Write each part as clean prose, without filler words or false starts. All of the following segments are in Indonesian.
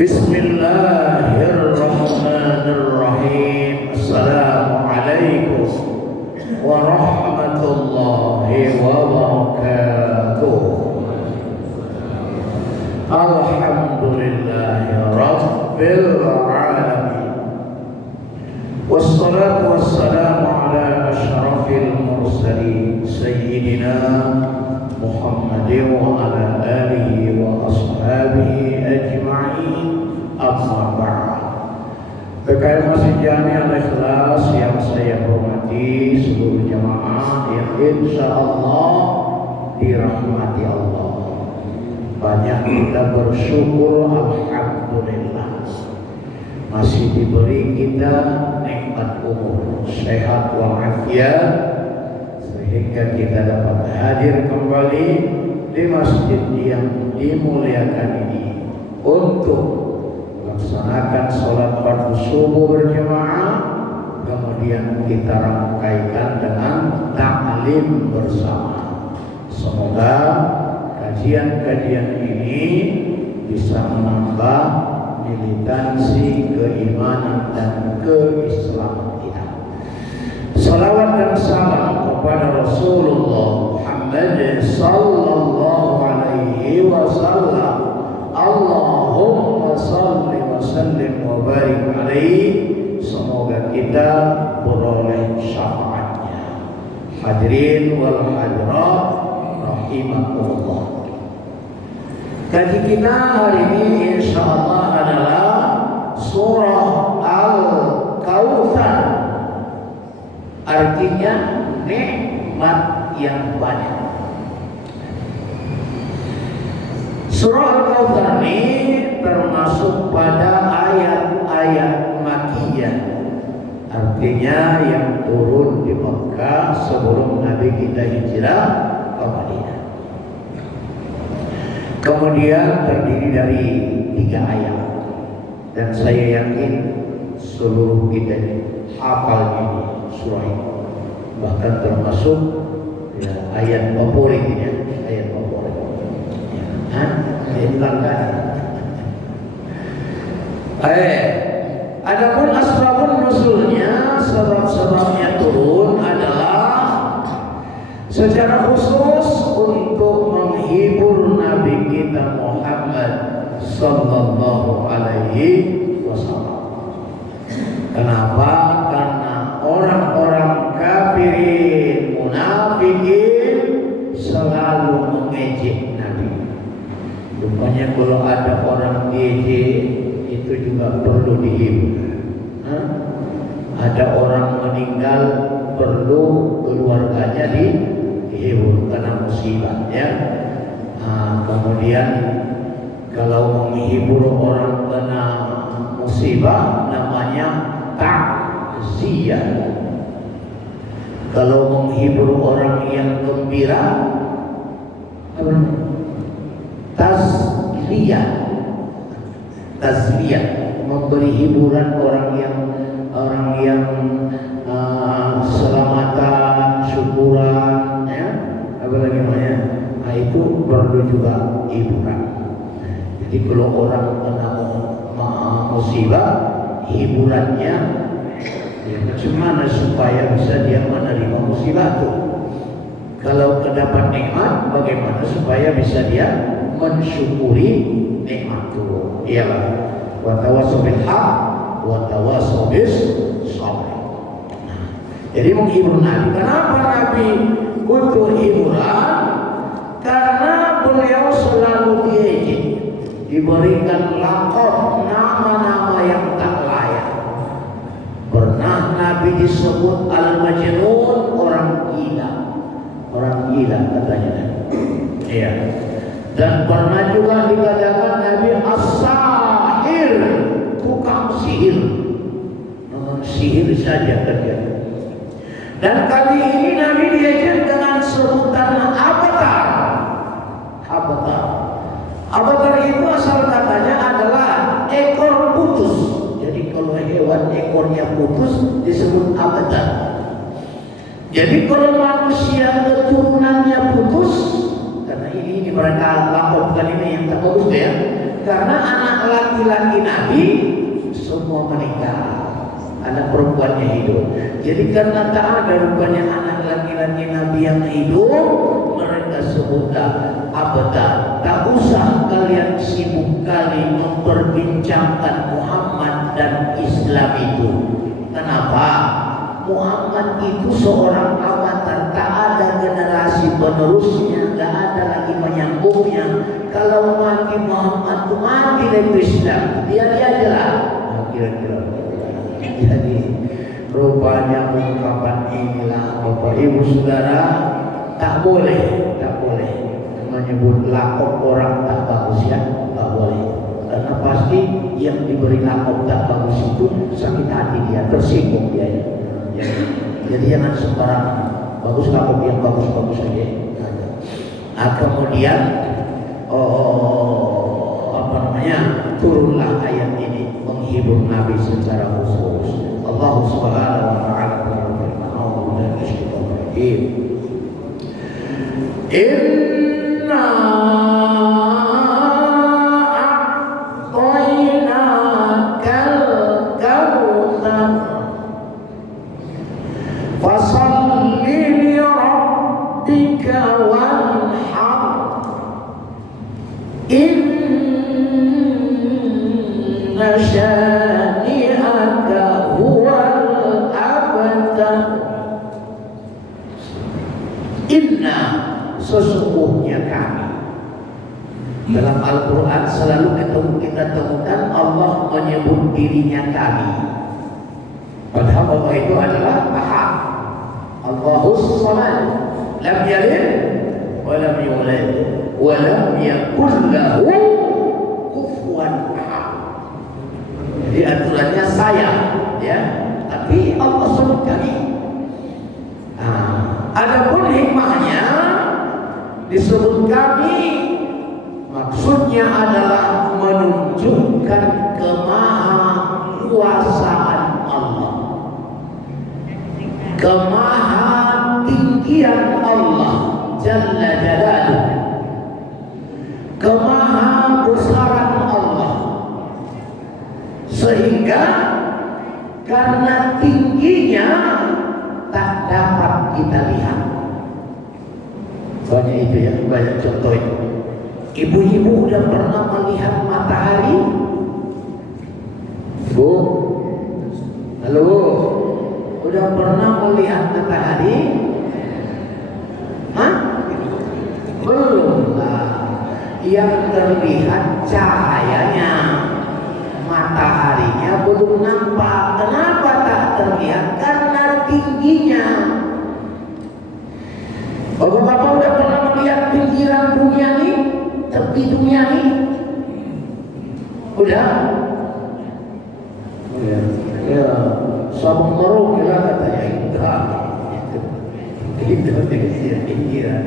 Bismillahirrahmanirrahim. Assalamualaikum warahmatullahi wabarakatuh. Alhamdulillahi rabbil alamin. Wassalatu wassalamu ala asyrafil mursalin sayyidina Muhammadin wa ala alihi wa ashabihi ajma'in. Amma ba'd. PKM Masjid Jami Al-Ikhlas yang saya hormati seluruh jamaah yang insyaallah dirahmati Allah. Banyak kita bersyukur, alhamdulillah masih diberi kita nikmat umur, sehat walafiat, sehingga kita dapat hadir kembali di masjid yang dimuliakan ini untuk melaksanakan sholat fardu subuh berjamaah, kemudian kita rangkaikan dengan ta'lim bersama. Semoga kajian-kajian ini bisa menambah militansi keimanan dan keislaman kita. Salawat dan salam kepada Rasulullah Muhammad sallallahu alaihi wasallam. Allahumma salli wa sallim wa barik alaihi. Semoga kita beroleh syafaatnya. Hadirin wal hadirat rahimakumullah. Kaji kita hari ini insyaallah adalah surah Al-Kautsar. Artinya nikmat yang banyak. Surah Al-Kautsar ini termasuk pada ayat-ayat Makkiyah. Artinya yang turun di Mekah sebelum Nabi kita hijrah ke Madinah. Kemudian terdiri dari 3 ayat. Dan saya yakin seluruh kita hafal ini surah ini. Bahkan termasuk ya, ayat favorit ya, ayat favorit. Ayat langganan. Adapun asbabun nuzulnya, sebab-sebabnya turun adalah secara khusus untuk menghibur Nabi kita Muhammad sallallahu alaihi wasallam. Kenapa? Karena orang-orang kafirin, munafikin selalu mengejek Nabi. Rupanya kalau ada orang ngejek itu juga perlu dihibur. Ada orang meninggal perlu keluarganya dihibur karena musibah ya. Kemudian kalau menghibur orang kena musibah namanya takziah. Kalau menghibur orang yang gembira tazliyah, memberi hiburan orang yang selamatan, syukuran ya, apa lagi namanya, itu perlu juga hiburan. Jadi kalau orang kena musibah, hiburannya ya bagaimana supaya bisa dia menerima musibah itu. Kalau terdapat nikmat, bagaimana supaya bisa dia mensyukuri nikmat itu. Iya, wa tawassaw bil haq wa tawassaw bis sabr. Jadi menghibur Nabi. Kenapa Nabi butuh hiburan? Karena beliau selalu diejek, diberikan lakop nama-nama yang tak layak. Pernah Nabi disebut al-majnun, orang gila. Orang gila katanya. Iya. Dan pernah juga dikatakan Nabi as-sahir, tukang sihir. Sihir saja kerja. Dan kali ini Nabi diajar dengan sebutan avatar. Avatar itu asal katanya adalah ekor putus. Jadi kalau hewan ekornya putus disebut avatar. Jadi kalau manusia keturunannya putus, karena ini mereka lakukan ini yang terbagus ya. Karena anak laki-laki menikah, anak perempuannya hidup. Jadi karena tak ada rupanya anak laki-laki Nabi yang hidup, mereka sebutlah abada. Tak usah kalian sibuk kali memperbincangkan Muhammad dan Islam itu. Kenapa? Muhammad itu seorang avatar, tak ada generasi penerusnya, tak ada lagi menyambungnya. Kalau mati Muhammad itu mati dari Islam, dia aja lah. Kira-kira. Jadi rupanya ungkapan inilah Bapak Ibu Saudara tak boleh menyebut lakop orang tak bagus ya, tak boleh. Karena pasti yang diberi lakop tak bagus itu sakit hati dia, tersinggung dia ya. Jadi jangan sembarangan. Bagus lakop yang bagus-bagus saja. Nah, kemudian turunlah ayat ini menghibur Nabi secara khusus. Allah Subhanahu wa taala berfirman, "A'udzu billahi Inna a'tainakal kautsar fasalli li rabbika wanhar inna syani'aka huwal abtar." Inna, sesungguhnya kami. Dalam Al-Quran selalu kita temukan Allah menyebut dirinya kami. Padahal Allah itu adalah Ahad, Allahus Samad, lam yalid wa lam yulad wa lam yakul lahu kufuwan ahad. Jadi aturannya saya, ya, tapi Allah sebut kami. Adapun hikmahnya disebut kami, maksudnya adalah menunjukkan kemahakuasaan Allah, kemahatinggian Allah Jalla Jalaluh, kemahabesaran Allah, sehingga karena tingginya tak dapat kita lihat. Banyak itu ya, banyak contoh itu. Ibu-ibu udah pernah melihat matahari? Bu, halo, udah pernah melihat matahari? Hah? Belum lah. Yang terlihat cahayanya, mataharinya belum nampak. Kenapa tak terlihat? Karena tingginya. Bapak-bapak udah pernah melihat pinggiran dunia ini, tepi dunia ini? Udah? Ya, sabung meruk ya katanya. Itu pinggiran.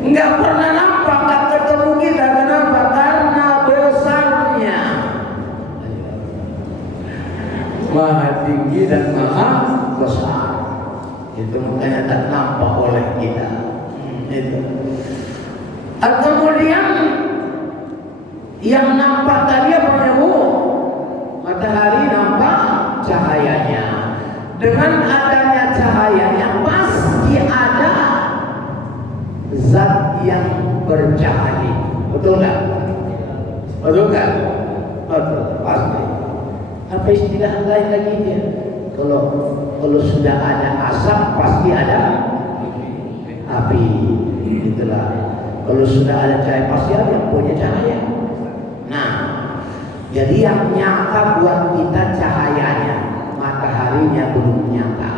Enggak pernah nampak, enggak ketemu kita. Kenapa? Karena besarnya. Maha tinggi dan maha besar. Itu makanya tak nampak oleh kita. Itu. Kemudian yang nampak tadi apa Bu? Matahari nampak cahayanya. Dengan adanya cahayanya pasti ada zat yang bercahaya. Betul nggak? Betul kan? Betul, pasti. Apa istilah lain lagi dia? Kalau sudah ada asap pasti ada api, itulah. Kalau sudah ada cahaya pasti ada yang punya cahaya. Nah, jadi yang nyata buat kita cahayanya, mataharinya belum nyata.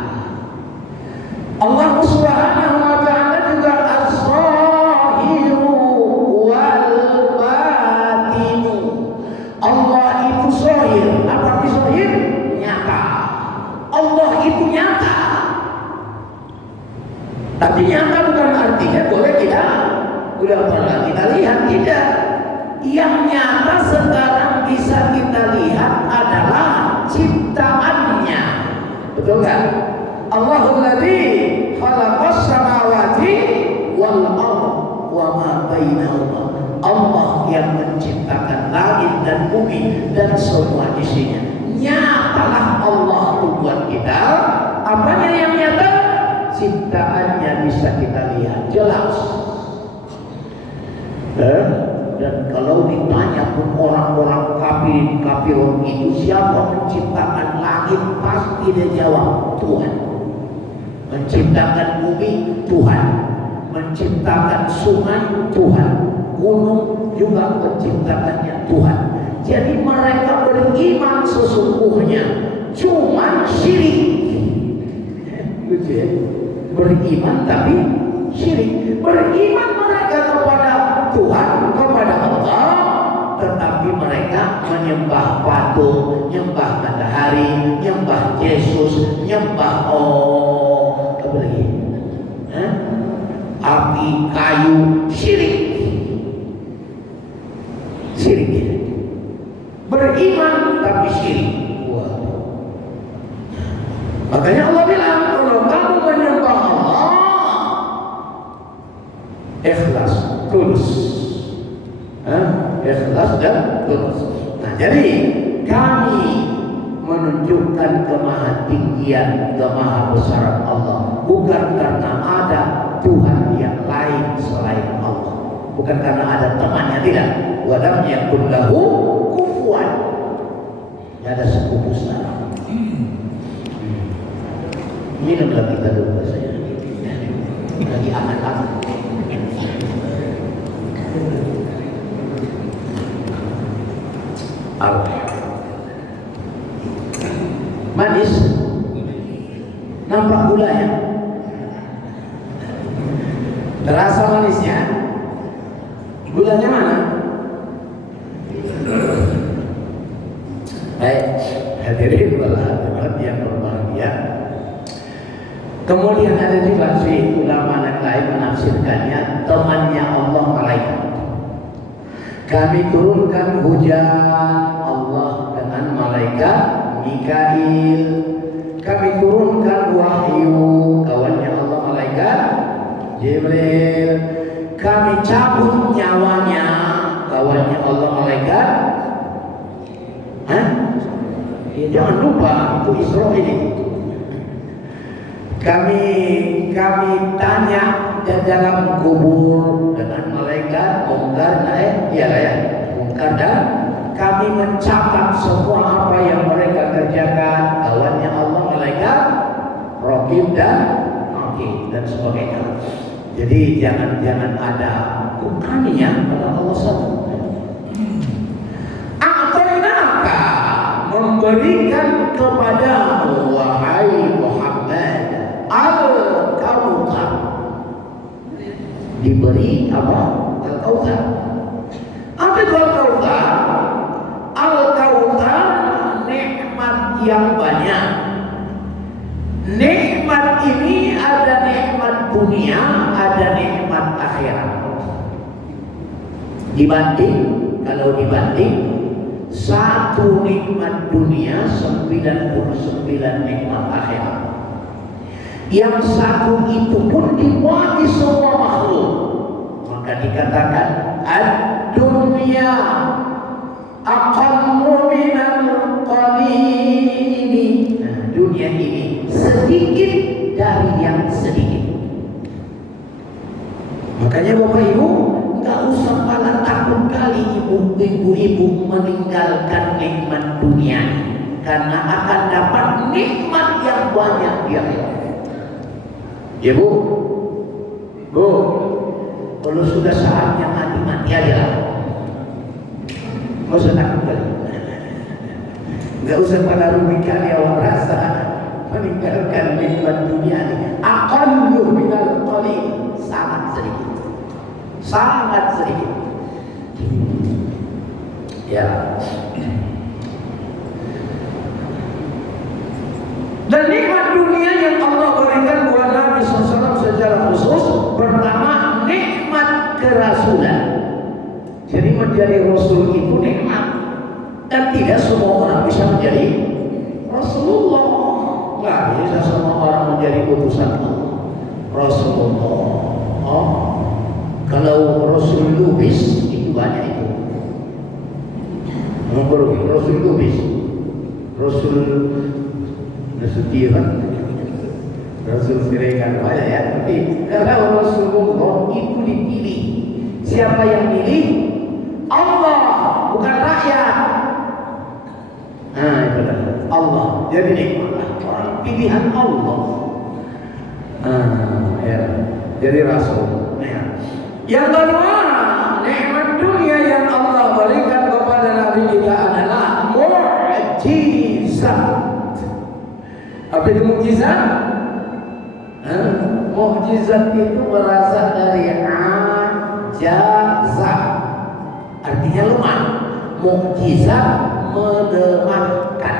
Allah Subhanahu wa taala juga as-zahiru wal batin. Allah itu zahir, apa itu zahir? Nyata. Allah itu nyata. Tapi nyata bukan artinya boleh tidak udah pernah kita lihat, tidak. Yang nyata sekarang bisa kita lihat adalah ciptaannya. Betul nggak? Allahul ladzi khalaqas samawati wal ardh wa ma bainahuma. Allah yang menciptakan langit dan bumi dan semua isinya. Nyatalah ikhlas. Dan kalau ditanya pun orang-orang kafirun itu siapa menciptakan langit, pasti dia jawab Tuhan. Menciptakan bumi Tuhan, menciptakan sungai Tuhan, gunung juga menciptakannya Tuhan. Jadi mereka beriman sesungguhnya, cuman syirik. Beriman tapi syirik. Beriman mereka kepada Tuhan, kepada Allah, tetapi mereka menyembah patung, menyembah matahari, menyembah Yesus, menyembah apa lagi? Api, kayu, syirik. Syirik. Beriman tapi syirik. Makanya Allah bilang, kalau kamu menyembah Allah, ikhlas, tulus. Ikhlas dan tulus. Nah, jadi kami menunjukkan kemahatinggian, kemahabesaran Allah, bukan karena ada Tuhan yang lain selain Allah, bukan karena ada temannya, tidak. Walam yakun lahu kufuwan, tidak ada sekutu sana. Minumlah kita dulu saya. Lagi aman-aman. Manis, nampak gulanya, terasa manisnya. Gulanya mana? Baik, hadirin yang berbahagia. Kemudian ada juga ulama yang lain menafsirkannya, temannya Allah malaikat. Kami turunkan hujan Allah dengan malaikat Mikail. Kami turunkan wahyu, kawannya Allah malaikat Jibril. Kami cabut nyawanya, kawannya Allah malaikat. Jangan lupa itu Israel itu. Kami tanya di dalam kubur dengan malaikat Munkar Munkar, dan kami mencatat semua apa yang mereka kerjakan, kawannya Allah malaikat Raqib dan Atid dan sebagainya. Jadi jangan ada bukannya pada Allah satu. A'tainaka, memberikan kepada wahai Muhammad Al-Kautsar. Diberi apa? Al-Kautsar. Apa itu Al-Kautsar? Al-Kautsar nikmat yang banyak. Nikmat ini ada nikmat dunia, ada nikmat akhirat. Kalau dibanding satu nikmat dunia 99 nikmat akhirat. Yang satu itu pun dimiliki semua makhluk. Maka dikatakan ad-dunya aqallu minal qalili. Nah, dunia ini sedikit dari yang sedikit. Makanya Bapak Ibu nggak usah malah takut kali ibu-ibu meninggalkan nikmat dunia, karena akan dapat nikmat yang banyak di akhirat. Ya Bu, kalau sudah saatnya mati aja lah. Nggak usah takut kali. Nggak usah pada rugikan ya orang rasa meninggalkan nikmat dunia ini. Aqallu minal qalil, sangat sedikit. Ya. Dan nikmat dunia yang Allah berikan buat Nabi SAW secara khusus, pertama nikmat kerasulan. Jadi menjadi Rasul itu nikmat, dan tidak semua orang bisa menjadi Rasulullah. Nggak bisa semua orang menjadi utusan Rasulullah. Kalau Rasul Lubis itu banyak itu. Rasul Lubis, Rasul Nasution, Rasul sirekan banyak ya, tapi kalau Rasulullah itu dipilih. Siapa yang pilih? Allah, bukan rakyat. Nah, itulah Allah. Jadi nikmatlah orang pilihan Allah. Ya. Jadi Rasul. Ya. Yang kedua, nikmat dunia yang Allah berikan kepada Nabi kita adalah mukjizat. Apa itu mukjizat? Mukjizat itu berasal dari ajaza, artinya lemah. Mukjizat melemahkan.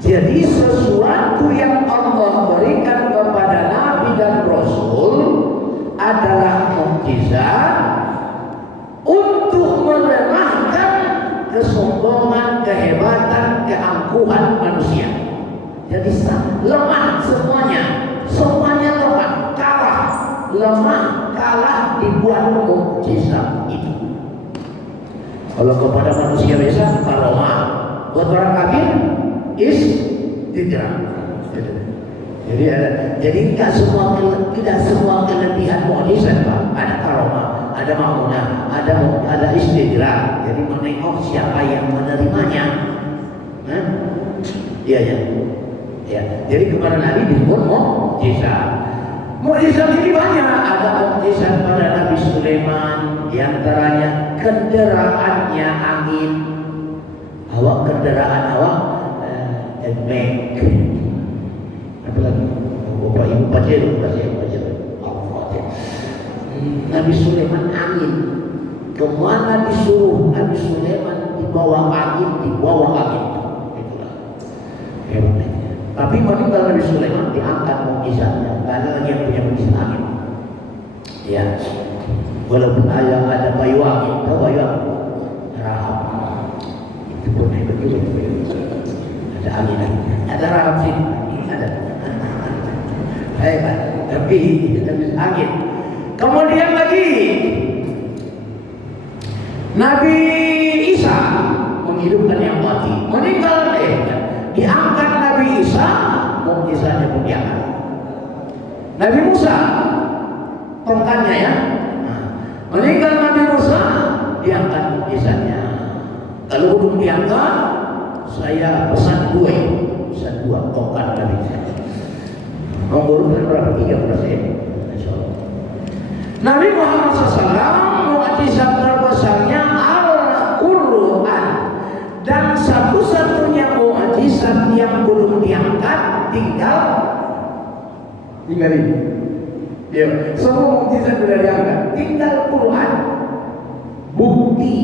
Jadi sesuatu yang Allah berikan kepada Nabi dan Rasul adalah mukjizat untuk melemahkan kesombongan, kehebatan, keangkuhan manusia. Jadi lemah semuanya lemah, kalah dibuat mukjizat itu. Kalau kepada manusia biasa karomah, buat orang kafir istidrak. Jadi tidak semua kelebihan mukjizat, Pak. Ada karomah, ada mamunah, ada istidrak. Jadi menengok siapa yang menerimanya. Iya ya. Ya, jadi kepada Nabi disebut mukjizat. Mukjizat ini banyak. Ada mukjizat pada Nabi Sulaiman, diantaranya kendaraannya angin. Kendaraan awak Meg. Apa lagi? Bapak Ibu Pajero. Nabi Sulaiman angin. Kemana disuruh Nabi Sulaiman dibawa angin. Itulah. Hebatnya. Tapi meninggal Nabi Sulaiman diangkat mukjizatnya. Tidak ada lagi yang punya mukjizat angin. Ya, walaupun ada bayu angin, Rahab. Itu pun hebat juga. Ada angin, ada Rahab sih, ada. Hebat. Tapi itu angin. Kemudian lagi Nabi Isa menghidupkan yang mati, meninggal diangkat Nabi Isa, mukjizatnya pun diangkat. Nabi Musa, tongkatnya ya, meninggal Nabi Musa, diangkat mukjizatnya. Kalau belum diangkat, saya pesan dua tongkat Nabi Isa. Nomor berapa? 3%. Nabi Muhammad SAW mukjizat terbesarnya Al-Quran, dan satu-satunya mukjizat yang belum diangkat tinggal ini. Ya, semua mukjizat sudah diangkat, tinggal Quran. Bukti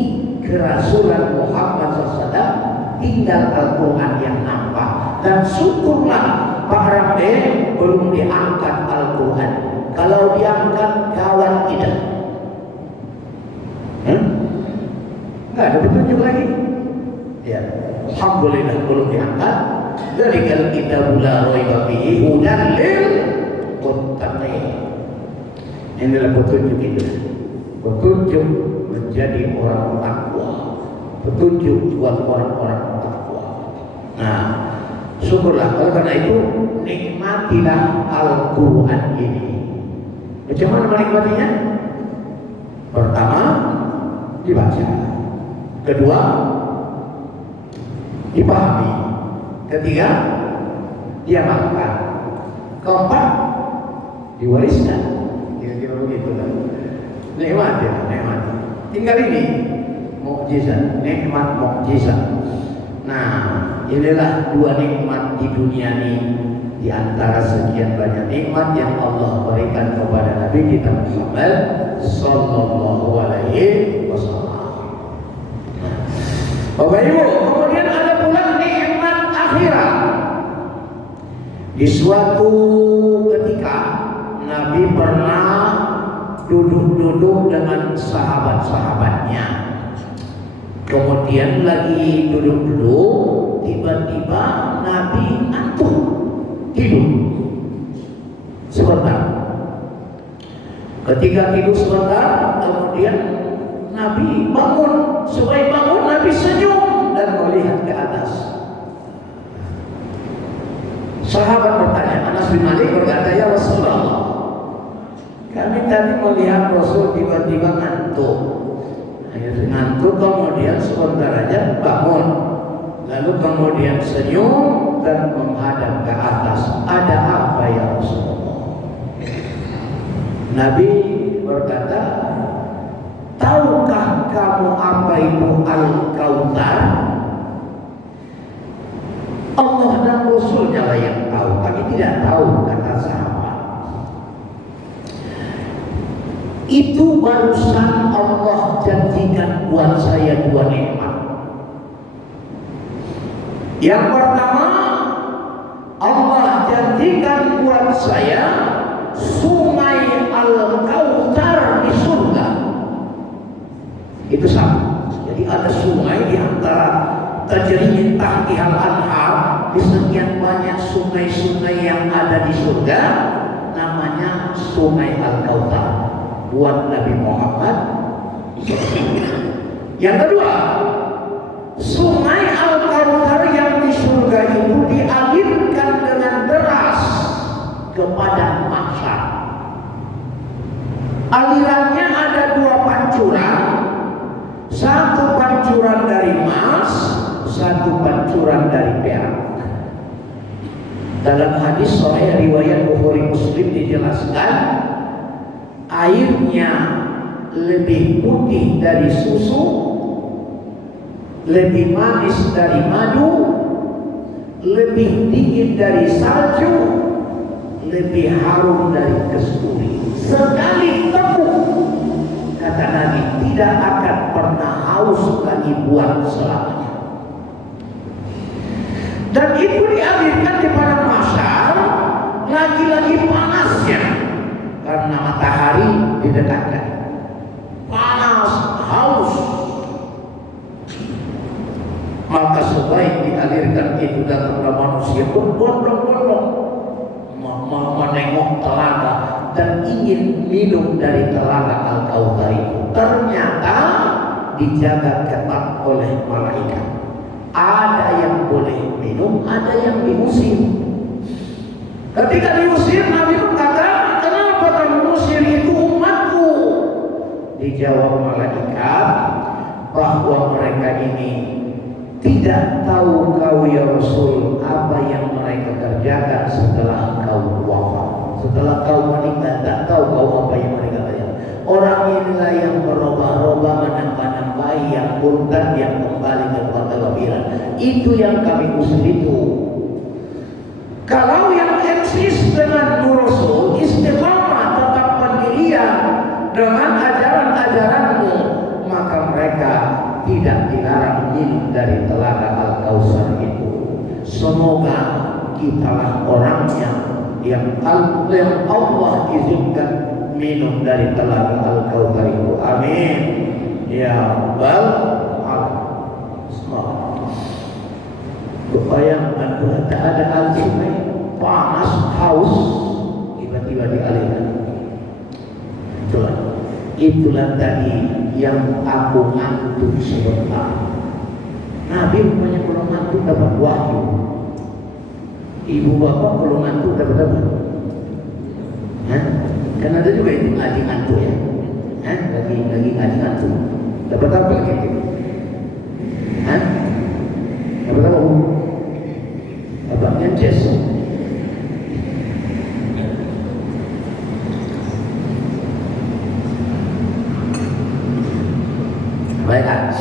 kerasulan Muhammad SAW tinggal Al-Quran yang nampak. Dan syukurlah Pak Ramde belum diangkat Al-Quran. Kalau diangkat kawan kita, nggak ada petunjuk lagi. Ya, alhamdulillah belum diangkat. Dari kalau kita la raiba fihi hudan lil muttaqin. Inilah petunjuk itu. Petunjuk menjadi orang takwa. Petunjuk buat orang-orang takwa. Nah, syukurlah. Oleh karena itu nikmatilah Al-Quran ini. Bagaimana menikmatinya? Pertama, dibaca. Kedua, dipahami. Ketiga, diamalkan. Keempat, diwariskan. Kira-kira begitu lah. Nikmat ya, nikmat. Tinggal ini mukjizat, nikmat mukjizat. Nah, inilah dua nikmat di dunia ini. Di antara sekian banyak nikmat yang Allah berikan kepada Nabi kita Muhammad sallallahu alaihi wasallam. Bapak Ibu, kemudian ada pula nikmat akhirat. Di suatu ketika Nabi pernah duduk-duduk dengan sahabat-sahabatnya. Kemudian lagi duduk-duduk, tiba-tiba Nabi ngantuk. Tidur sebentar. Ketika tidur sebentar, kemudian Nabi bangun. Sebaik bangun, Nabi senyum dan melihat ke atas. Sahabat bertanya, Anas bin bin Malik berkata, ya Rasulullah, kami tadi melihat Rasul tiba-tiba ngantuk. Ngantuk kemudian sebentar aja bangun, lalu kemudian senyum dan menghadap ke atas. Ada apa ya Rasulullah? Nabi berkata, tahukah kamu apa itu Al-Kautsar? Allah dan Rasulnya lah yang tahu, kami tidak tahu, kata sahabat. Itu barusan Allah janjikan buat saya dua nikmat. Yang pertama, Allah janjikan buat saya sungai Al-Kautsar di surga. Itu sama. Jadi ada sungai di antara tajri min tahtihal anhar, di sekian banyak sungai-sungai yang ada di surga, namanya sungai Al-Kautsar buat Nabi Muhammad. Yang kedua, sungai Al-Kautsar yang di surga itu dialirkan dengan deras kepada mahsyar. Alirannya ada dua pancuran, satu pancuran dari emas, satu pancuran dari perak. Dalam hadis sahih riwayat Bukhari Muslim dijelaskan, airnya lebih putih dari susu, lebih manis dari madu, lebih dingin dari salju, lebih harum dari kasturi. Sekali tepuk, kata Nabi, tidak akan pernah haus lagi buat selamanya. Dan itu dialirkan kepada mahsyar, lagi-lagi panasnya karena matahari didekatkan. Panas, haus. Maka sebaik dialirkan itu datanglah manusia berbondong-bondong menengok telaga dan ingin minum dari telaga Al-Kautsar itu. Ternyata dijaga ketat oleh malaikat. Ada yang boleh minum, ada yang diusir. Ketika diusir, Nabi berkata, kenapa kamu usir itu umatku? Dijawab malaikat bahwa mereka ini tidak tahu kau ya Rasul apa yang mereka kerjakan setelah kau wafat. Setelah kau meninggal, tak tahu kau apa yang mereka kerjakan. Orang inilah yang berubah-ubah, menambah-nambahi, yang murtad, yang kembali kepada kebabiran. Itu yang kami usir itu. Kalau yang eksis dengan Rasul, istiqamah, tetap pendirian dengan ajaran-ajaranmu, maka mereka tidak dilarang minum dari telaga Al-Kautsar itu. Semoga kitalah orangnya yang Allah izinkan minum dari telaga Al-Kautsar itu. Amin. Ya Rabbal Alamin. Kebayang tak ada sungai panas, haus, tiba-tiba dialirkan. Itulah tadi yang aku ngantuk sebentar. Nabi rupanya kalau ngantuk dapat wahyu. Ibu bapak kalau ngantuk dapat apa? Kan ada juga itu ngaji ngantuk ya. Lagi ngaji ngantuk. Dapat apa lagi itu? Dapat apa? Abangnya Jess. Baiklah,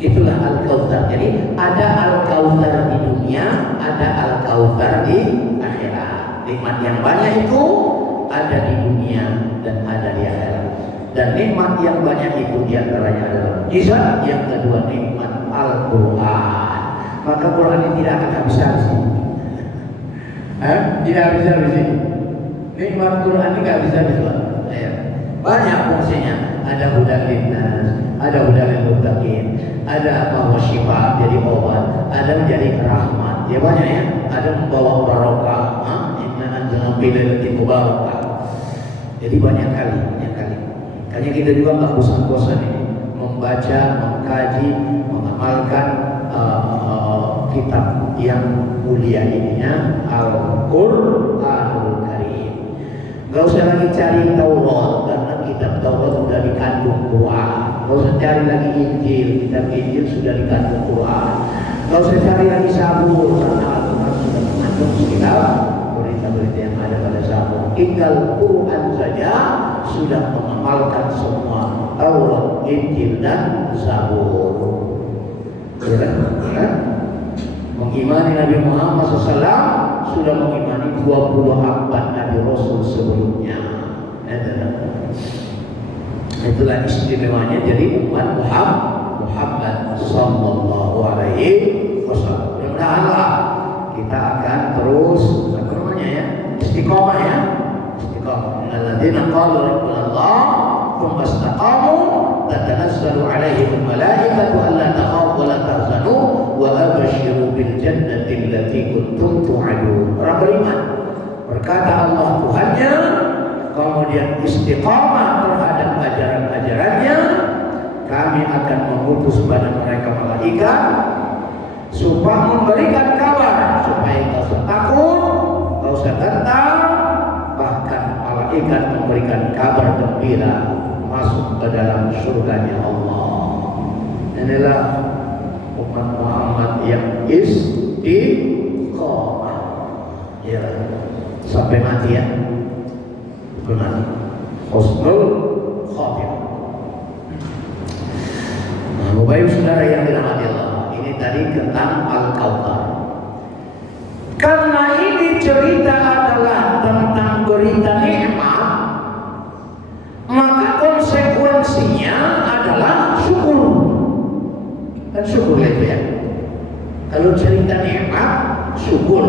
itulah Al-Kautsar. Jadi ada Al-Kautsar di dunia, ada Al-Kautsar di akhirat. Nikmat yang banyak itu ada di dunia dan ada di akhirat. Dan nikmat yang banyak itu diantaranya adalah mukjizat, yang kedua nikmat Al-Quran. Maka Quran ini tidak akan habis-habis. Tidak habis-habis ini. Nikmat Quran ini tidak habis-habis. Banyak fungsinya. Ada hudal linnas, ada hudal lil muttaqin, ada bahwa syifa jadi obat, ada menjadi rahmat. Ya banyak ya. Ada membawa barokah. Inna anzalna fi lailatin mubarakah. Jadi banyak kali. Makanya kita juga nggak bosan-bosan ini membaca, mengkaji, mengamalkan kitab yang mulia ini ya, Al-Qur'anul Karim. Gak usah lagi cari Taurat karena kitab Taurat sudah dikandung Quran. Gak usah cari lagi Injil, kitab Injil sudah dikandung Quran. Gak usah cari lagi Zabur karena Al-Quran sudah mengandung kitab berita-berita yang ada pada Zabur. Tinggal Quran saja sudah mengamalkan semua Taurat, Injil dan Zabur. Ya, mengimani Nabi Muhammad SAW sudah mengimani 24 Nabi Rasul sebelumnya. Itulah istimewanya jadi umat Muhammad Sallallahu Alaihi Wasallam. Mudah-mudahanlah kita akan terus istiqomah ya, istiqomah. Alladzina qalu rabbuna Allah thumma istaqamu tatanazzalu alaihim malaikatu alla takhafu wa la tahzanu wa abshiru bil jannati allati kuntum tu'adun. Orang beriman berkata Allah Tuhannya, kemudian istiqamah terhadap ajaran-ajarannya, kami akan mengutus pada mereka malaikat supaya memberikan kabar supaya kau usah takut, kau usah gentar, bahkan malaikat memberikan kabar gembira masuk ke dalam surganya Allah. Inilah umat Muhammad yang istiqomah ya, sampai mati ya, benar husnul khatimah. Bapak saudara yang dirahmati Allah, ini tadi tentang Al-Kautsar. Karena ini cerita adalah tentang berita nikmat, maka konsekuensinya adalah syukur. Dan syukur itu ya. Kalau cerita nikmat, syukur.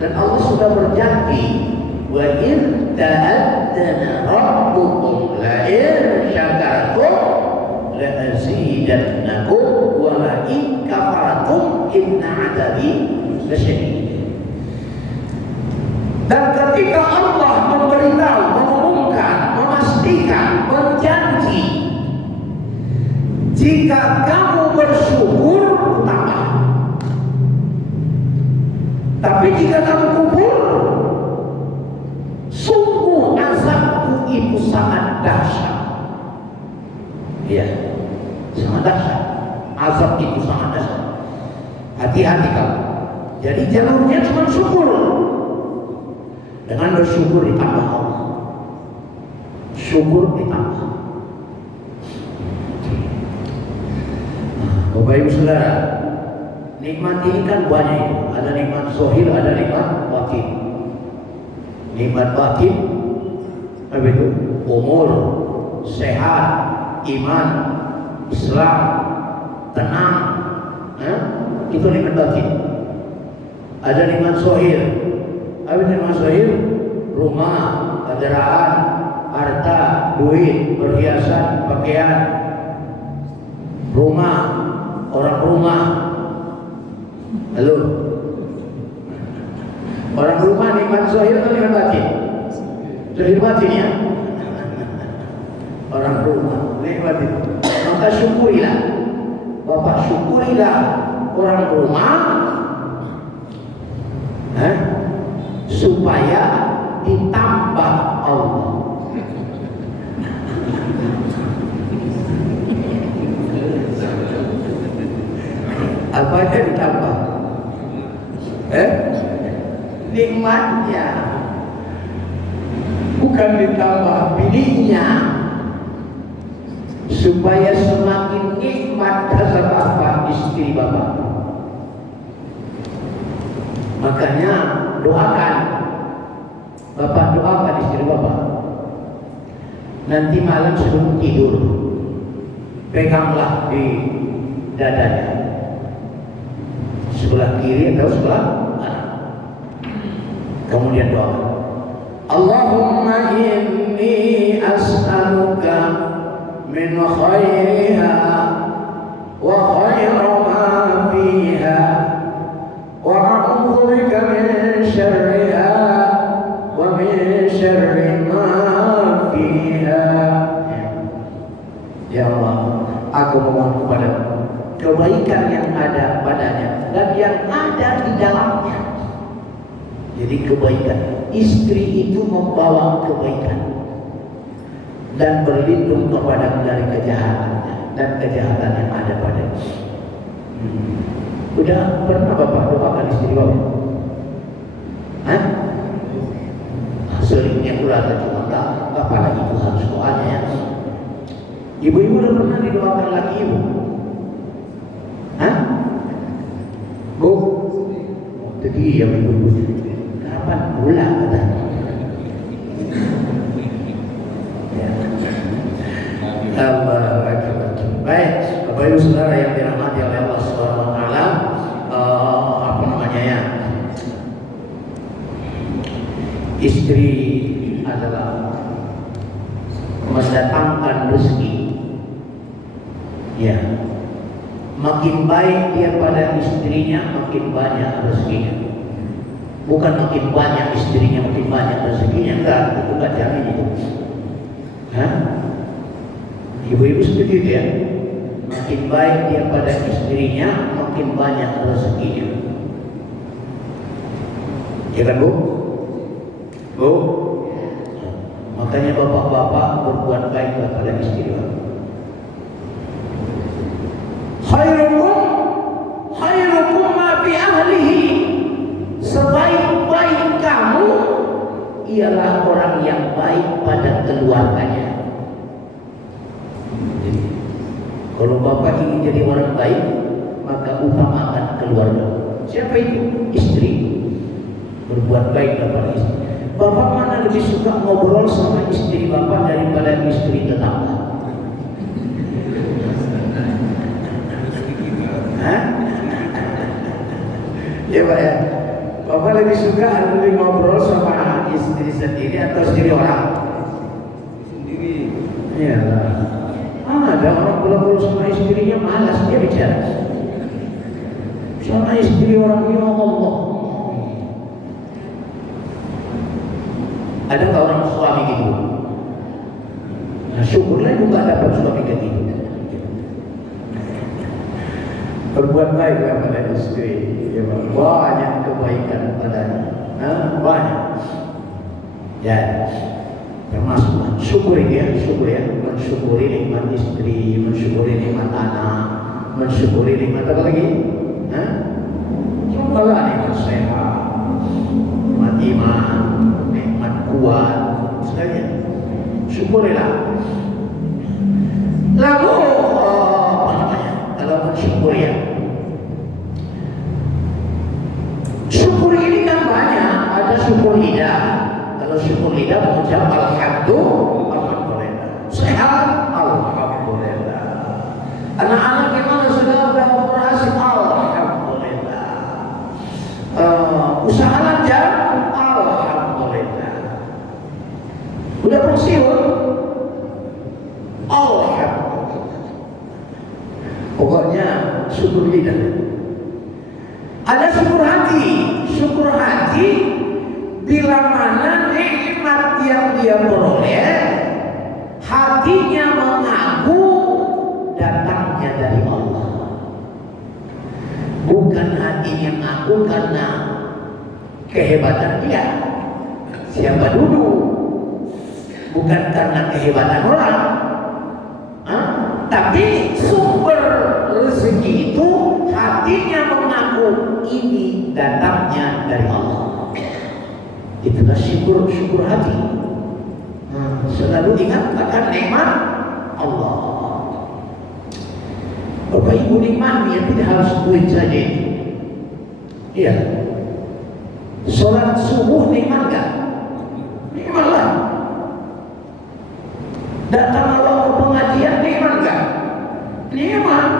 Dan Allah sudah berjanji, wa in ta'addana rabbukum la in syakartum la azidannakum wa la in kafartum inna 'adzabi lasyadid. Dan ketika Allah memberitahu, mengumumkan, memastikan, berjanji, jika kamu bersyukur tambah, tapi jika kamu kufur, sungguh azabku itu sangat dahsyat. Ya, sangat dahsyat. Azab itu sangat dahsyat. Hati-hati kamu. Jadi jalurnya cuma syukur. Dengan bersyukur ditambah Allah. Syukur ditambah. Bapak Ibu Saudara, nikmat ini kan banyak itu. Ada nikmat zahir, ada nikmat batin. Nikmat batin apa itu? Umur, sehat, iman, Islam, tenang, itu nikmat batin. Ada nikmat zahir. Apa nikmat zahir? Rumah, kendaraan, harta, duit, perhiasan, pakaian, rumah, orang rumah. Halo, orang rumah nikmat zahir atau nikmat batin? Zahir batin ya. Orang rumah nikmat itu. Maka syukurilah, Bapak syukurilah orang rumah, supaya ditambah Allah. Apa aja ditambah? Nikmatnya, bukan ditambah pilihnya, supaya semakin nikmat dasar apa istri Bapak. Makanya doakan, Bapak doakan istri Bapak. Nanti malam sebelum tidur, peganglah di dadanya, sebelah kiri atau sebelah kanan. Kemudian doa, Allahumma inni as'aluka min khairiha wa khairu ma fiha wa a'udzu bika min syarriha wa min syarri ma fiha. Ya Allah, aku memohon kepadamu kebaikan yang ada padanya dan yang Jadi kebaikan. Istri itu membawa kebaikan dan berlindung kepada dari kejahatannya dan kejahatan yang ada padanya. Udah pernah Bapak doakan istri Bapak? Hah? Seringnya pula cuma tak Bapak lagi itu harus doanya ya. Ibu-ibu udah pernah didoakan lagi ibu? Hah? Bu? Jadi ya ibu-ibu kapan pula katanya? Ya. Baik, Bapak Ibu Saudara yang dirahmati oleh Allah Subhanahu wa taala, apa namanya ya? Istri adalah mendatangkan rezeki. Ya. Makin baik dia pada istrinya, makin banyak rezekinya. Bukan makin banyak istrinya, makin banyak rezekinya. Enggak, itu enggak jamin itu. Hah? Ibu-ibu setuju ya? Makin baik dia pada istrinya, makin banyak rezekinya. Ya kan Bu? Bu? Makanya bapak-bapak berbuat baik kepada istri bapak. Khairukum ma fi ahlihi. Sebaik-baik kamu ialah orang yang baik pada keluarganya. Jadi, kalau bapak ingin jadi orang baik, maka utamakan keluarga. Siapa itu? Istri. Berbuat baik kepada istri. Bapak mana lebih suka ngobrol sama istri bapak daripada istri tetangga? Hah? Ya Pak ya. Bapak lebih suka lebih ngobrol sama istri sendiri atau istri orang? Sendiri. Iya. Ada orang ngobrol sama istrinya malas dia bicara. Sama istri orang ya Allah. Ada nggak orang suami gitu? Nah, syukurlah itu nggak dapat suami kayak gitu. Berbuat baik kepada istri, ya, banyak kebaikan padanya, banyak. Ya, termasuk syukuri dia, mensyukuri nikmat istri, mensyukuri nikmat anak, mensyukuri nikmat apa lagi? Cobalah nikmat sehat, nikmat iman, nikmat kuat, sekalian. Syukurilah. Lalu apa namanya? Kalau bersyukur ya. Syukur ini kan banyak. Ada syukur lidah. Kalau syukur lidah mengucap alhamdulillah. Sehat, alhamdulillah. Anak-anak gimana sudah beroperasi, alhamdulillah. Usaha lancar, alhamdulillah. Udah pensiun, alhamdulillah. Pokoknya syukur lidah. Ada syukur hati. Syukur hati bila mana nikmat yang dia peroleh, hatinya mengaku datangnya dari Allah. Bukan hatinya mengaku karena kehebatan dia. Siapa dulu? Bukan karena kehebatan orang. Tapi sumber rezeki itu hatinya mengaku ini datangnya dari Allah. Itulah syukur hati. Selalu ingat akan nikmat Allah. Bapak Ibu nikmat ya tidak harus duit saja. Iya. Sholat subuh nikmat gak? Nikmat lah. Datang awal ke pengajian nikmat gak? Nikmat.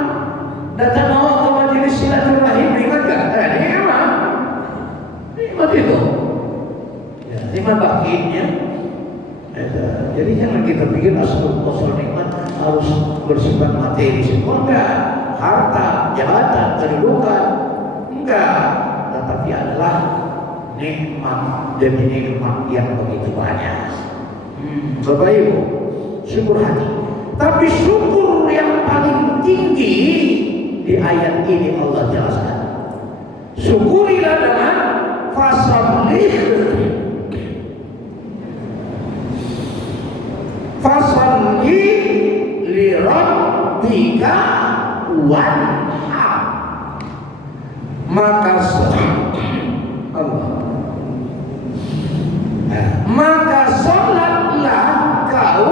Datang awal ke majelis silaturahim nikmat gak? Nikmat. Nikmat itu. Ya, nikmat bakinnya. Jadi jangan kita pikir asal nikmat harus bersifat materi semua. Enggak. Harta, jabatan, kedudukan. Enggak. Tetapi adalah nikmat demi nikmat yang begitu banyak. Bapak Ibu, syukur hati. Tapi syukur yang paling tinggi di ayat ini Allah jelaskan. Syukurilah dengan fasablih rabbika wanhar. Maka sholatlah kau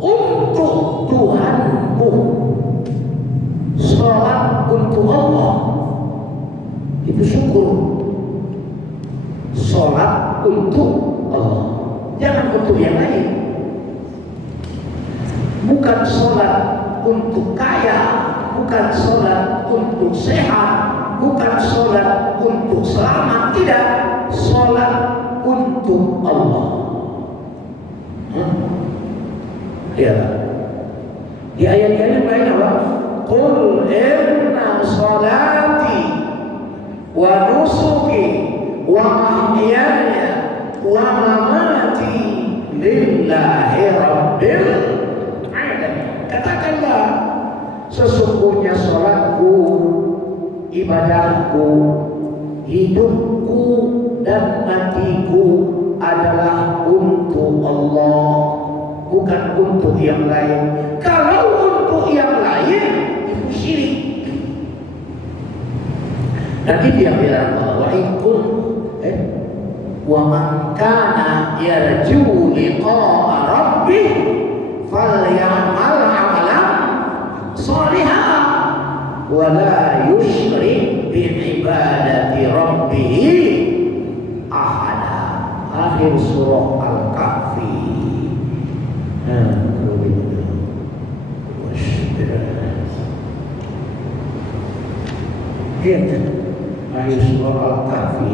untuk Tuhanmu. Sholat untuk Allah itu syukur. Sholat untuk Allah, jangan untuk yang lain. Bukan sholat untuk kaya, bukan sholat untuk sehat, bukan sholat untuk selamat, tidak. Sholat untuk Allah. Ya. Di ayat-ayat lain apa? Qul inna sholati wa nusuki wa mahyaya wa mamati lillahi rabbil alamin. Katakanlah, sesungguhnya sholatku, ibadahku, hidupku dan matiku adalah untuk Allah, bukan untuk yang lain. Kalau untuk yang lain itu syirik. Nanti dia bilang wa ikun wa man kana yarju liqa'a rabbih falyamal 'amalan shalihan wa la yusyrik bi ibadati rabbih ahada. Akhir surah Al-Kahfi. Lihat akhir surah Al-Kahfi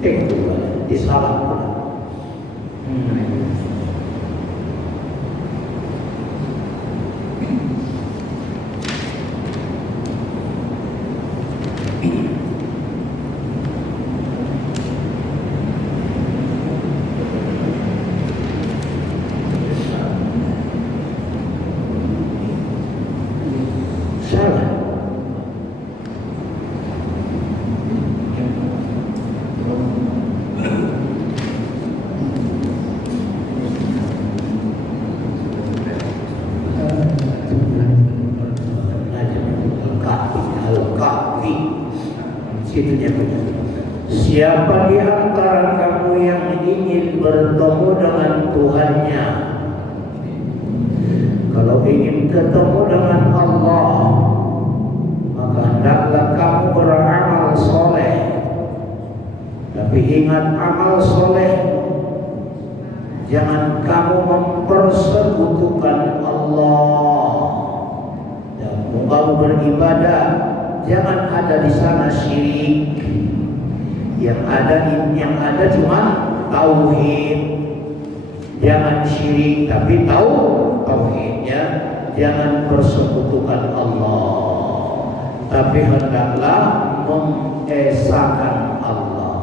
itu disalah. Siapa di antara kamu yang ingin bertemu dengan Tuhannya? Kalau ingin ketemu dengan Allah, maka hendaklah kamu beramal soleh. Tapi ingat, amal soleh jangan kamu mempersekutukan Allah. Dan kamu beribadah, jangan ada di sana syirik. Yang ada cuma tauhid. Jangan syirik, tapi tauhidnya. Jangan persekutukan Allah, tapi hendaklah mengesahkan Allah.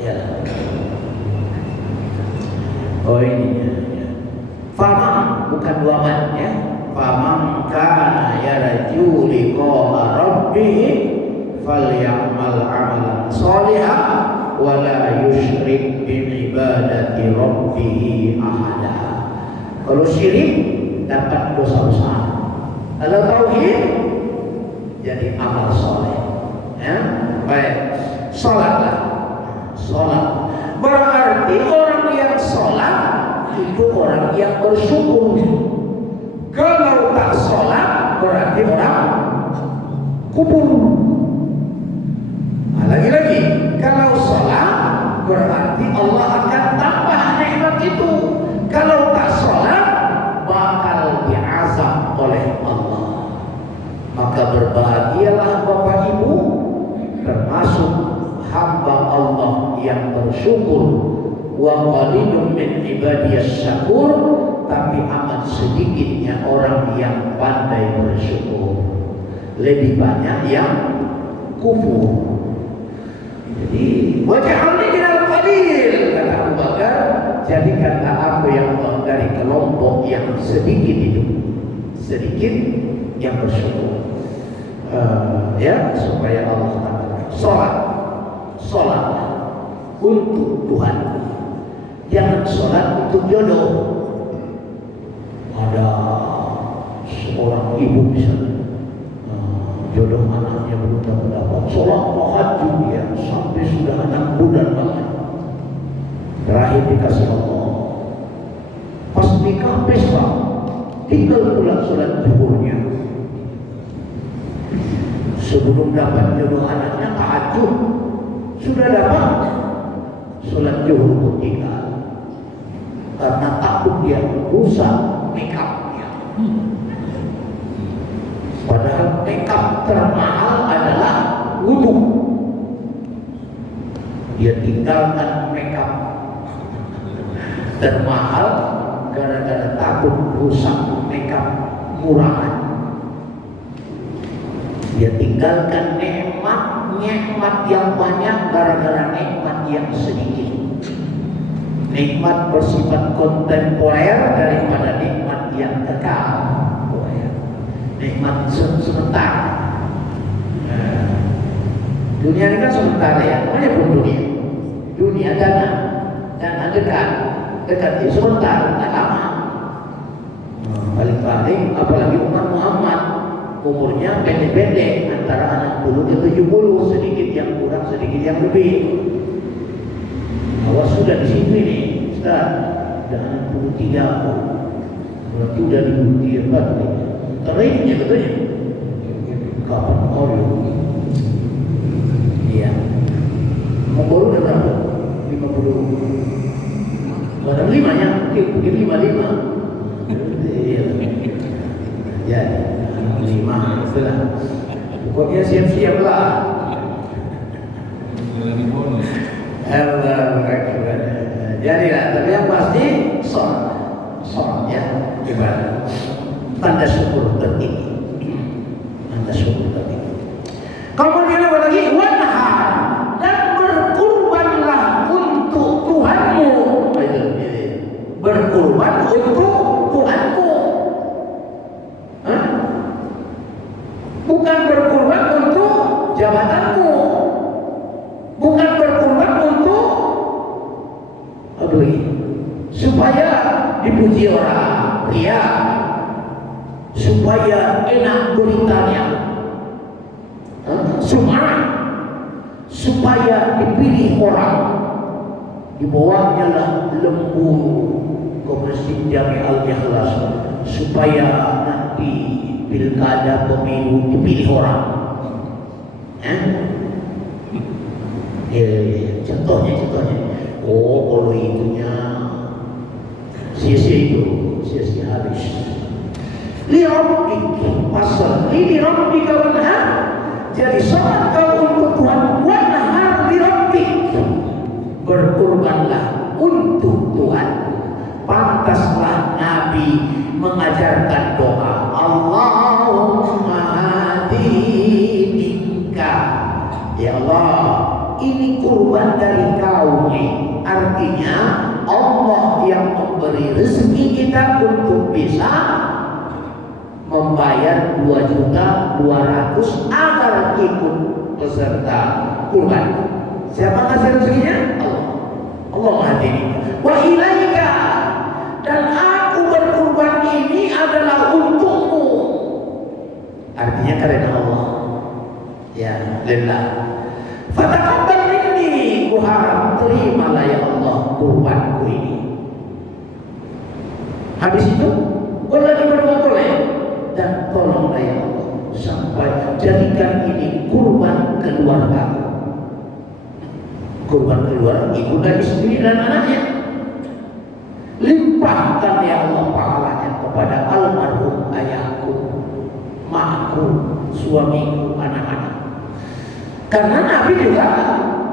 Ya. Oh ini ya. Fama bukan waman ya. Faman kana yarju liqa'a rabbih falyamal 'amalan shalihan wa la yusyrik bi ibadati rabbih ahada. Kalau syirik dapat dosa besar. Kalau tauhid jadi amal soleh. Ya, baik. Salatlah. Salat. Berarti orang yang salat itu orang yang bersyukur. Kalau tak salat berarti orang kufur. Lagi-lagi, kalau sholat berarti Allah akan tambah nikmat itu. Kalau tak sholat bakal diazab oleh Allah. Maka berbahagialah Bapak Ibu, termasuk hamba Allah yang bersyukur. Wa qalilun min ibadiyas syakur, tapi amat sedikitnya orang yang pandai bersyukur. Lebih banyak yang kufur. Jadi waj'alni minal qalil, kata Abu Bakar, jadikanlah aku yang dari kelompok yang sedikit itu, sedikit yang bersyukur. Ya, supaya Allah Ta'ala sholat untuk Tuhan, jangan sholat untuk jodoh. Ada seorang ibu misalnya, jodoh anaknya belum dapat, sholat tahajud dia sampai sudah anak bulan banget, terakhir dikasih Allah. Pas nikah pesta, tinggal pulang sholat zuhurnya. Sebelum dapat jodoh anaknya tahajud, sudah dapat sholat zuhur tinggal, karena takut dia rusak makeupnya. Padahal makeup termahal adalah wudhu. Dia tinggalkan makeup termahal gara-gara takut rusak makeup murahan. Dia tinggalkan nikmat yang banyak gara-gara nikmat yang sedikit. Nikmat bersifat kontemporer daripada nikmat yang kekal. Nikmat sementara. Dunia ini kan sementara ya, namanya pun dunia. Dunia dan dekat itu sementara, tak lama. Paling apalagi umat Muhammad umurnya pendek-pendek, antara 60 ke 70, sedikit yang kurang, sedikit yang lebih. Awas sudah di situ ini, Ustaz. Sudah 63, berarti sudah di 4 terakhirnya katanya. Kapan orang? Iya. Umur udah berapa? 50. Barang 5 nya, mungkin 55. Iya. Ya, 5 itulah. Pokoknya siap-siap lah. Allah Akbar. Jadi lah, tapi yang pasti sholat ya, ibadah. Tanda syukur tertinggi. Tanda syukur tertinggi. Kemudian apa lagi? Wanhar, dan berkurbanlah untuk Tuhanmu. Berkurban untuk Tuhanmu. Bukan berkurban untuk jabatanmu. Bukan berkurban untuk apa lagi? Supaya dipuji orang. Ria. Supaya enak beritanya, supaya dipilih orang, dibawanya lah lembu ke Masjid Jami Al-Ikhlas, supaya nanti pilkada pemilu dipilih orang. Contohnya, oh kalau itunya sia-sia habis. Lirabbik, pasal lirabbik wanhar. Jadi sholat kau untuk Tuhan, wanhar lirabbik, berkurbanlah untuk Tuhan. Pantaslah Nabi mengajarkan doa, Allahumma hadinka. Ya Allah, ini kurban dari kau nih. Artinya Allah yang memberi rezeki kita untuk bisa membayar 2.200.000 agar ikut peserta kurban. Siapa ngasih rezekinya? Allah menghadiri. Wa ilaika, dan aku berkurban ini adalah untukmu. Artinya karena Allah. Ya, lillah. Fataqabbal minni, ku harap terimalah ya Allah kurbanku ini. Habis itu, boleh berdoa boleh. Dan tolonglah ya Allah sampai jadikan ini kurban keluarga. Kurban keluarga ibu dan istri dan anaknya. Limpahkan ya Allah pahalanya kepada almarhum ayahku, makku, suamiku, anak-anak. Karena Nabi juga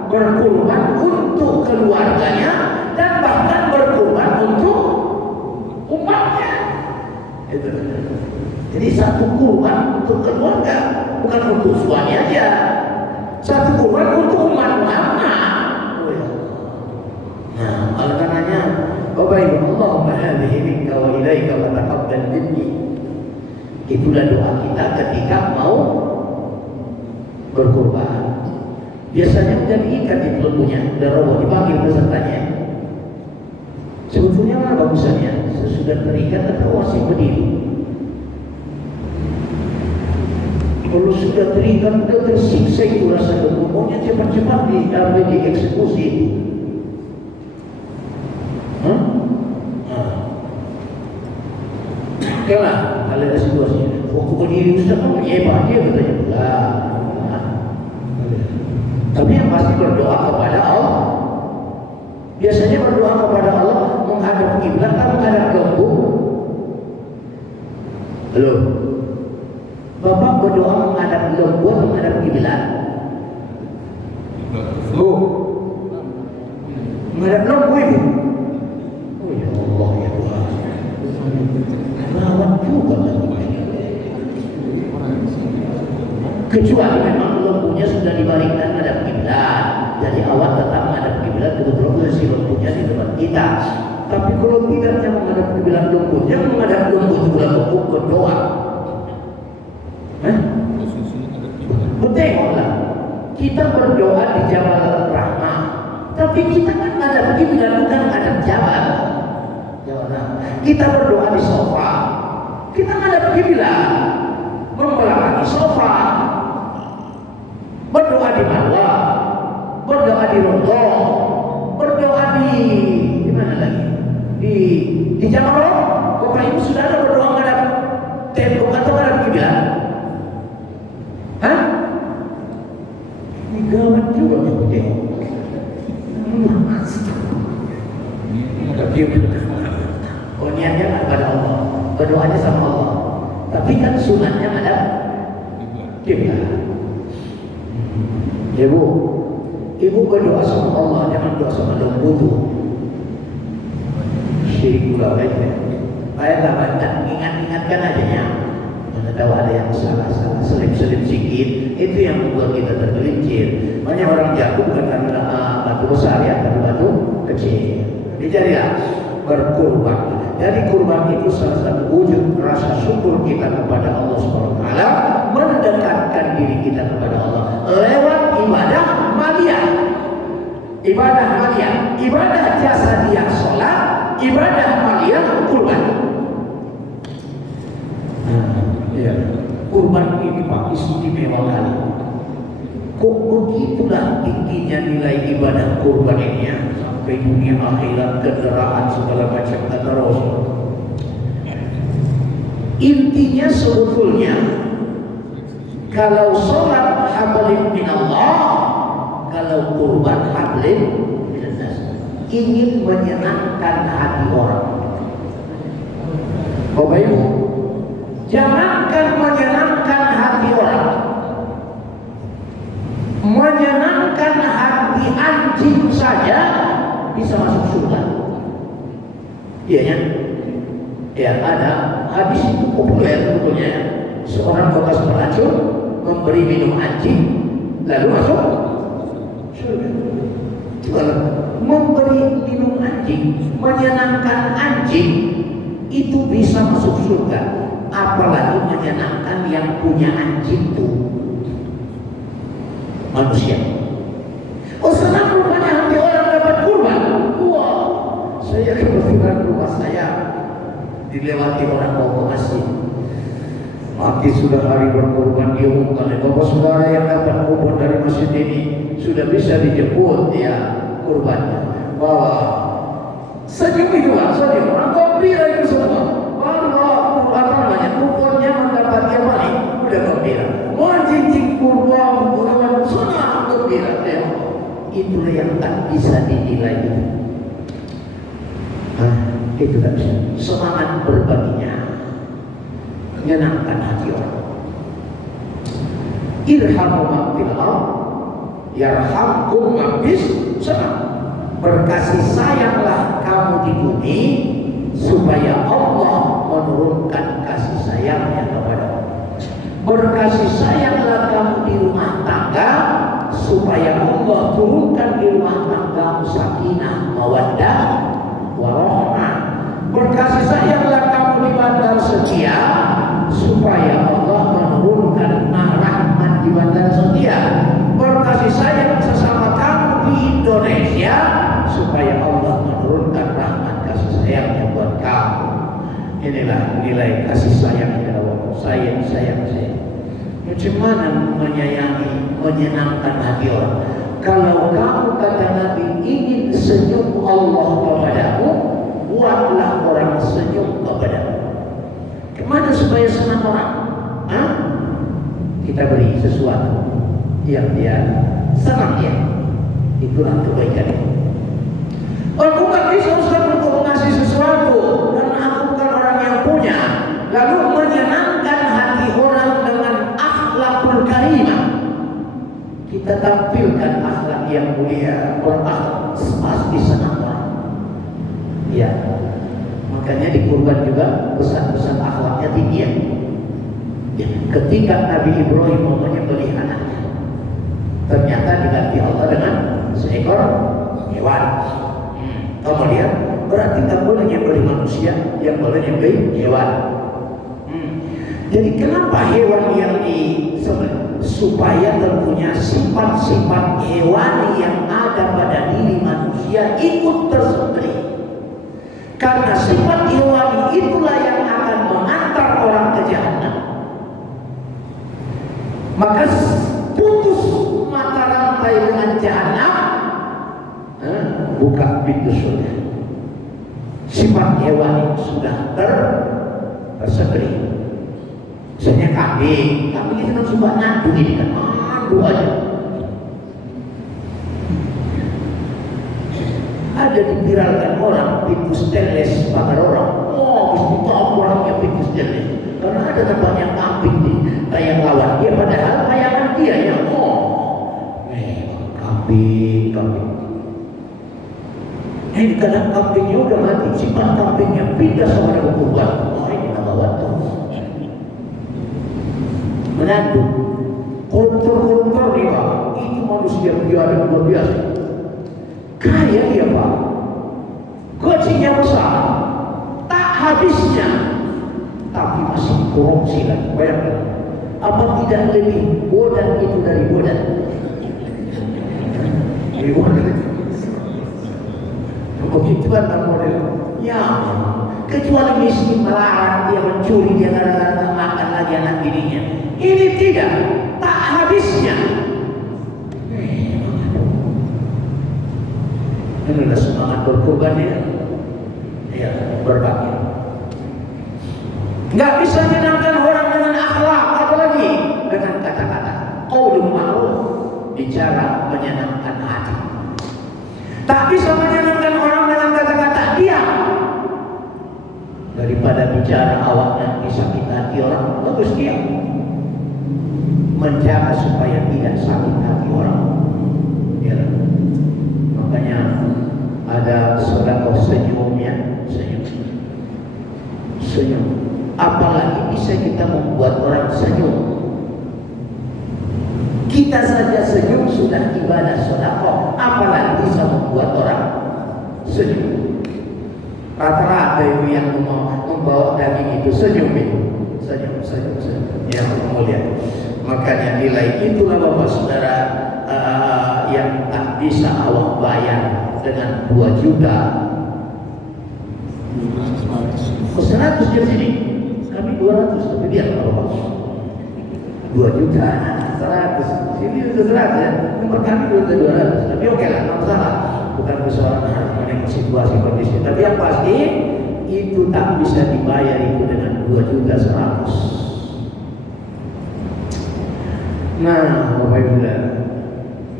berkurban untuk keluarganya dan bahkan berkurban untuk umatnya. Itu. Jadi satu kurban untuk keluarga, bukan untuk suami aja. Satu kurban untuk umat Muhammad. Nah, oleh karenanya, Allahumma hadhihi minka wa ilaika wa taqabbal minni. Itulah doa kita ketika mau berkurban. Biasanya udah diikat di lembunya, udah roboh, dipanggil pesertanya. Sebetulnya mana bagusannya? Sesudah terikat atau masih berdiri? Kalau sudah terikat, sudah tersiksa itu rasa gemuk, maunya cepat-cepat dieksekusi itu. Okelah, kalau ada situasinya, waktu berdiri Ustaz kan hebat dia katanya pula. Tapi yang pasti berdoa kepada Allah. Biasanya berdoa kepada Allah menghadap kiblat atau menghadap lembu. Halo, Bapak berdoa menghadap lembu atau menghadap kiblat? Oh, menghadap lembu itu. Oh ya Allah ya Tuhan. Rawat juga kecuali memang lembunya sudah dibalikkan menghadap kiblat, jadi awak tetap menghadap kiblat, betul-betul si lembunya di depan kita. Tapi kalau tidaknya menghadap kiblat lembunya, menghadap lembu itu lembu berdoa. Tengoklah, kita berdoa di Jabal Rahmah, tapi kita kan menghadap kiblat bukan menghadap Jabal. Kita berdoa di sofa, kita menghadap kiblat, membelakangi sofa. Berdoa di bawah, berdoa di rokok, berdoa di mana lagi? Di Jamarot. Bapak Ibu sudah ada berdoa menghadap tembok atau menghadap kiblat? Hah? Ini gawat juga nih. Oh, niatnya kepada Allah, berdoanya sama Allah. Tapi kan sunatnya menghadap kiblat. Ibu berdoa sama Allah, jangan doa sama lembu tu. Syirik pula aja. Saya tak ingatkan aja ya. Mana tahu ada yang salah-salah, selip-selip sikit, itu yang membuat kita tergelincir. Banyak orang jatuh bukan karena batu besar ya, karena batu kecil. Dijadilah berkurban. Jadi kurban itu salah satu wujud rasa syukur kita kepada Allah SWT, mendekatkan diri kita kepada Allah lewat ibadah maliyah. Ibadah maliyah, ibadah jasadiyah sholat, ibadah maliyah kurban. Kurban ini Pak istimewa kali. Kok begitulah tingginya nilai ibadah kurban ini ya? Sampai dunia akhirat, kendaraan segala macam kata Rasul. Intinya sebetulnya kalau sholat hablin minallah, kalau kurban hablin minannas, ingin menyenangkan hati orang. Bapak Ibu, jangankan menyenangkan hati orang, menyenangkan hati anjing saja bisa masuk surga. Iya ya? Ya ada hadis itu populer sebetulnya. Seorang bekas pelacur memberi minum anjing lalu masuk surga. Kalau memberi minum anjing, menyenangkan anjing itu bisa masuk surga. Apalagi menyenangkan yang punya anjing itu manusia. Oh senang rupanya hati orang dapat kurban. Wah, saya kebetulan rumah saya dilewati orang bawa masjid. Mati sudah hari berkurban, diumumkan Bapak saudara yang dapat kurban dari masjid ini sudah bisa dijemput ya kurbannya. Bawa senyum itu lah, senyum orang gembira itu semua. Baru apa namanya kurbannya mendapat yang paling udah gembira. Menjinjing kurban, kurban senang gembira. Itulah yang tak bisa dinilai. Itu tak bisa. Semangat berbaginya menyenangkan hati orang. Irhamu man fil ardh yarhamkum man fis sama. Berkasih sayanglah kamu di bumi supaya Allah menurunkan kasih sayangnya kepadamu. Berkasih sayanglah kamu di rumah tangga supaya Allah turunkan di rumah tanggamu sakinah, mawaddah, warahmah. Berkasih sayanglah kamu di bandar setia supaya Allah menurunkan rahmat di bandar setia. Berkasih sayang sesama kamu di Indonesia supaya Allah menurunkan rahmat kasih sayangnya buat kamu. Inilah nilai kasih sayang Allah. Sayang. Macam mana menyayangi, menyenangkan hati orang? Kalau kamu, kata Nabi, ingin senyum Allah kepadamu, buatlah orang senyum kepadamu. Kemana supaya senang orang? Hah? Kita beri sesuatu yang dia senang ya. Itulah kebaikan. Aku nggak bisa Ustaz untuk ngasih sesuatu karena aku bukan orang yang punya. Lalu menyenangkan hati orang dengan akhlakul karimah. Kita tampilkan akhlak yang mulia, orang pasti senang orang. Ya, makanya di kurban juga pesan-pesan akhlaknya tinggi ya. Ya, ketika Nabi Ibrahim mau menyembelih anaknya, ternyata diganti Allah dengan seekor hewan. Kamu lihat, berarti tak boleh nyembelih manusia, yang boleh nyembelih hewan. Jadi kenapa hewan yang disembelih? Supaya tentunya sifat-sifat hewani yang ada pada diri manusia ikut tersembelih. Karena sifat hewani itulah yang akan mengantar orang ke jahanam. Maka putus mata rantai dengan jahanam, buka pintu surga. Sifat hewani sudah tersembelih. Misalnya kambing itu kan suka ngadu ini kan, ngadu aja. Ada diviralkan orang pintu stainless pagar orang. Oh, mesti tahu orangnya pintu stainless. Karena ada tempatnya kambing di tayang lawan dia, padahal tayangan dia ya. Oh, kambing. Ini kadang kambingnya udah mati, sifat kambingnya pindah sama dengan kurban. Oh, ini lawan tuh. Menantu koruptor nih Pak, itu manusia biara luar biasa, kaya dia Pak, gajinya besar, tak habisnya, tapi masih korupsi lagi. Bayangkan, apa tidak lebih bodan itu dari bodan? Begitu kan model. Ya, kecuali miskin melarang dia mencuri, dia kadang-kadang makan lagi anak bininya. Ini tidak, tak habisnya. Inilah semangat berkorban ya, berbagi. Nggak bisa menyenangkan orang dengan akhlak, apalagi dengan kata-kata. Qaulun ma'ruf, bicara menyenangkan hati. Tak bisa menyenangkan orang dengan kata-kata diam. Daripada bicara awaknya disakiti hati orang, bagus diam. Menjaga supaya tidak sakit hati orang. Ya. Makanya ada sedekah senyumnya, senyum. Apalagi bisa kita membuat orang senyum. Kita saja senyum sudah ibadah sedekah, apalagi bisa membuat orang senyum. Rata-rata itu yang membawa daging itu senyum. Ya, kemudian makanya nilai itulah Bapak Saudara yang tak bisa awak bayar dengan 2 juta. 100 di sini, kami 200, tapi dia Bapak 2 juta 100, sini sudah 100 ya, nomor kami sudah 200, tapi oke lah, tidak masalah, bukan persoalan situasi kondisi, tapi yang pasti itu tak bisa dibayar itu dengan 2 juta 100. Nah, Bapak Ibu,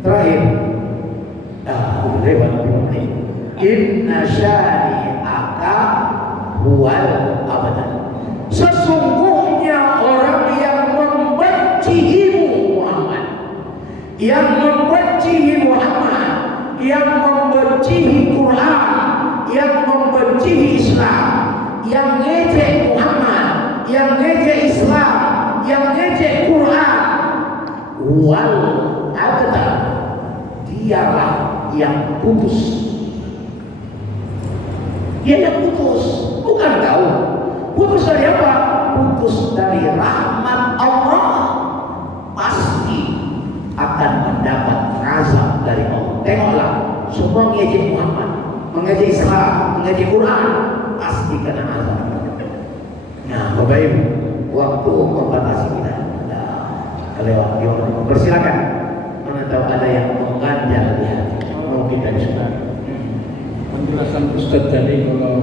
terakhir, lewat ini. Inna syari'aka huwal abadan. Sesungguhnya orang yang membencihi Muhammad, yang membencihi Muhammad, yang membencihi Quran, yang membencihi Islam, yang ngejek Muhammad, yang ngejek Islam, yang ngejek Quran, wal abda, dialah yang putus. Dia yang putus, bukan kau. Putus dari apa? Putus dari rahmat Allah. Pasti akan mendapat azab dari Allah. Tengoklah, semua mengejek Muhammad, mengejek Islam, mengejek Quran, pasti kena azab. Nah, Bapak Ibu, waktu membatasi kita. lewat di orang. Persilakan. Mana tahu ada yang mengganjal di hati. Mau kita disunat. Penjelasan Ustaz tadi kalau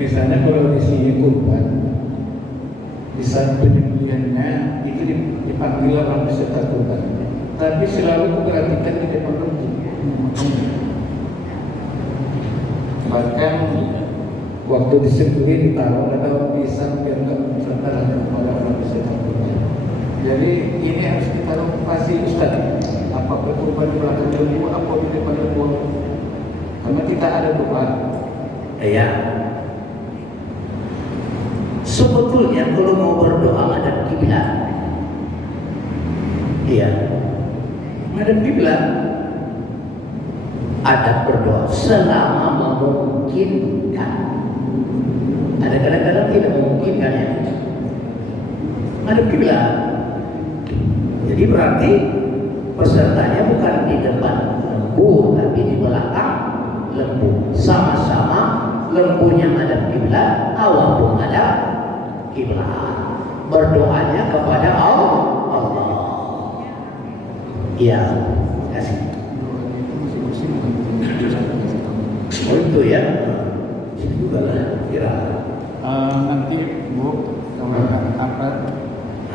misalnya kalau di sini kurban di saat penyembelihannya itu dipanggil orang peserta kurban, tapi selalu perhatikan di depan lembu. Bahkan waktu disembelih ditaruh atau di samping antara orang peserta kurban. Jadi ini harus ditaruh pasti Ustaz. Apakah kurban di belakang lembu, apa di depan lembu? Karena kita ada doa. Ya. Sebetulnya kalau mau berdoa madhab kiblat. Iya. Madhab kiblat. Ada berdoa selama memungkinkan. Ada kadang-kadang tidak memungkinkan ya. Madhab kiblat. Jadi berarti pesertanya bukan di depan lembu, tapi di belakang lembu. Sama-sama lembunya madhab kiblat, awak pun madhab kiblat. Berdoanya kepada Allah. Iya, kasih. Oh itu ya. Itu juga lah kira. Nanti Bu, kalau apa?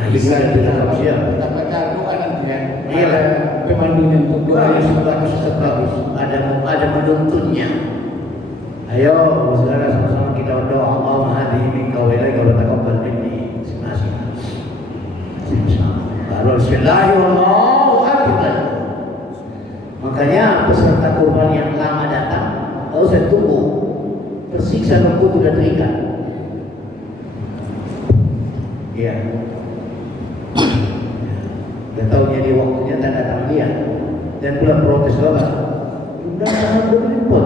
Bisa kita siap. Kita baca doa nanti ya. Iya. Pemandunya untuk doa yang bagus, bagus. Ada penuntunnya. Ayo, saudara sama-sama kita berdoa. Allahumma hadhihi minka wa ilaika wa taqabbal minni. Bismillahirrahmanirrahim. Makanya peserta kurban yang lama datang, kalau saya tunggu, tersiksa lembu sudah terikat. Iya. Dan tahunya di waktunya tak datang dia, dan pulang protes juga. Sudah sangat berlimpah.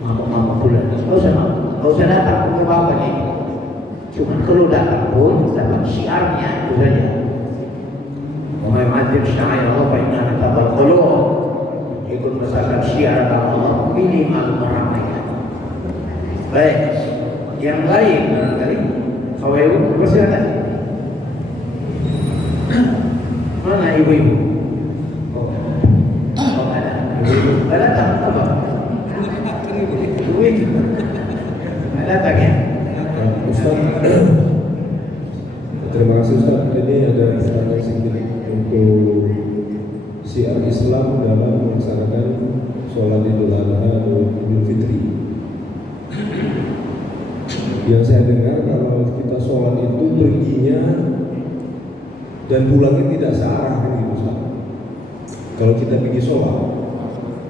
Mama pulang. Kau usah datang ke bapak nih. Cuma kalau datang pun dapat syiarnya itu saja. Wa ma'adir syair Allah fa inna tabal qulub. Ikut masalah syiar Allah minimal meramaikan. Baik. Yang lain barangkali ibu persilakan. Mana ibu-ibu? Oh ada. Ibu-ibu datang apa? Ibu-ibu datang ya? Ustaz, terima kasih Ustaz. Ini ada pertanyaan sedikit untuk syiar Islam dalam melaksanakan sholat Idul Adha atau Idul Fitri. Yang saya dengar kalau kita sholat itu perginya dan pulangnya tidak searah gitu Ustaz. Kalau kita pergi sholat,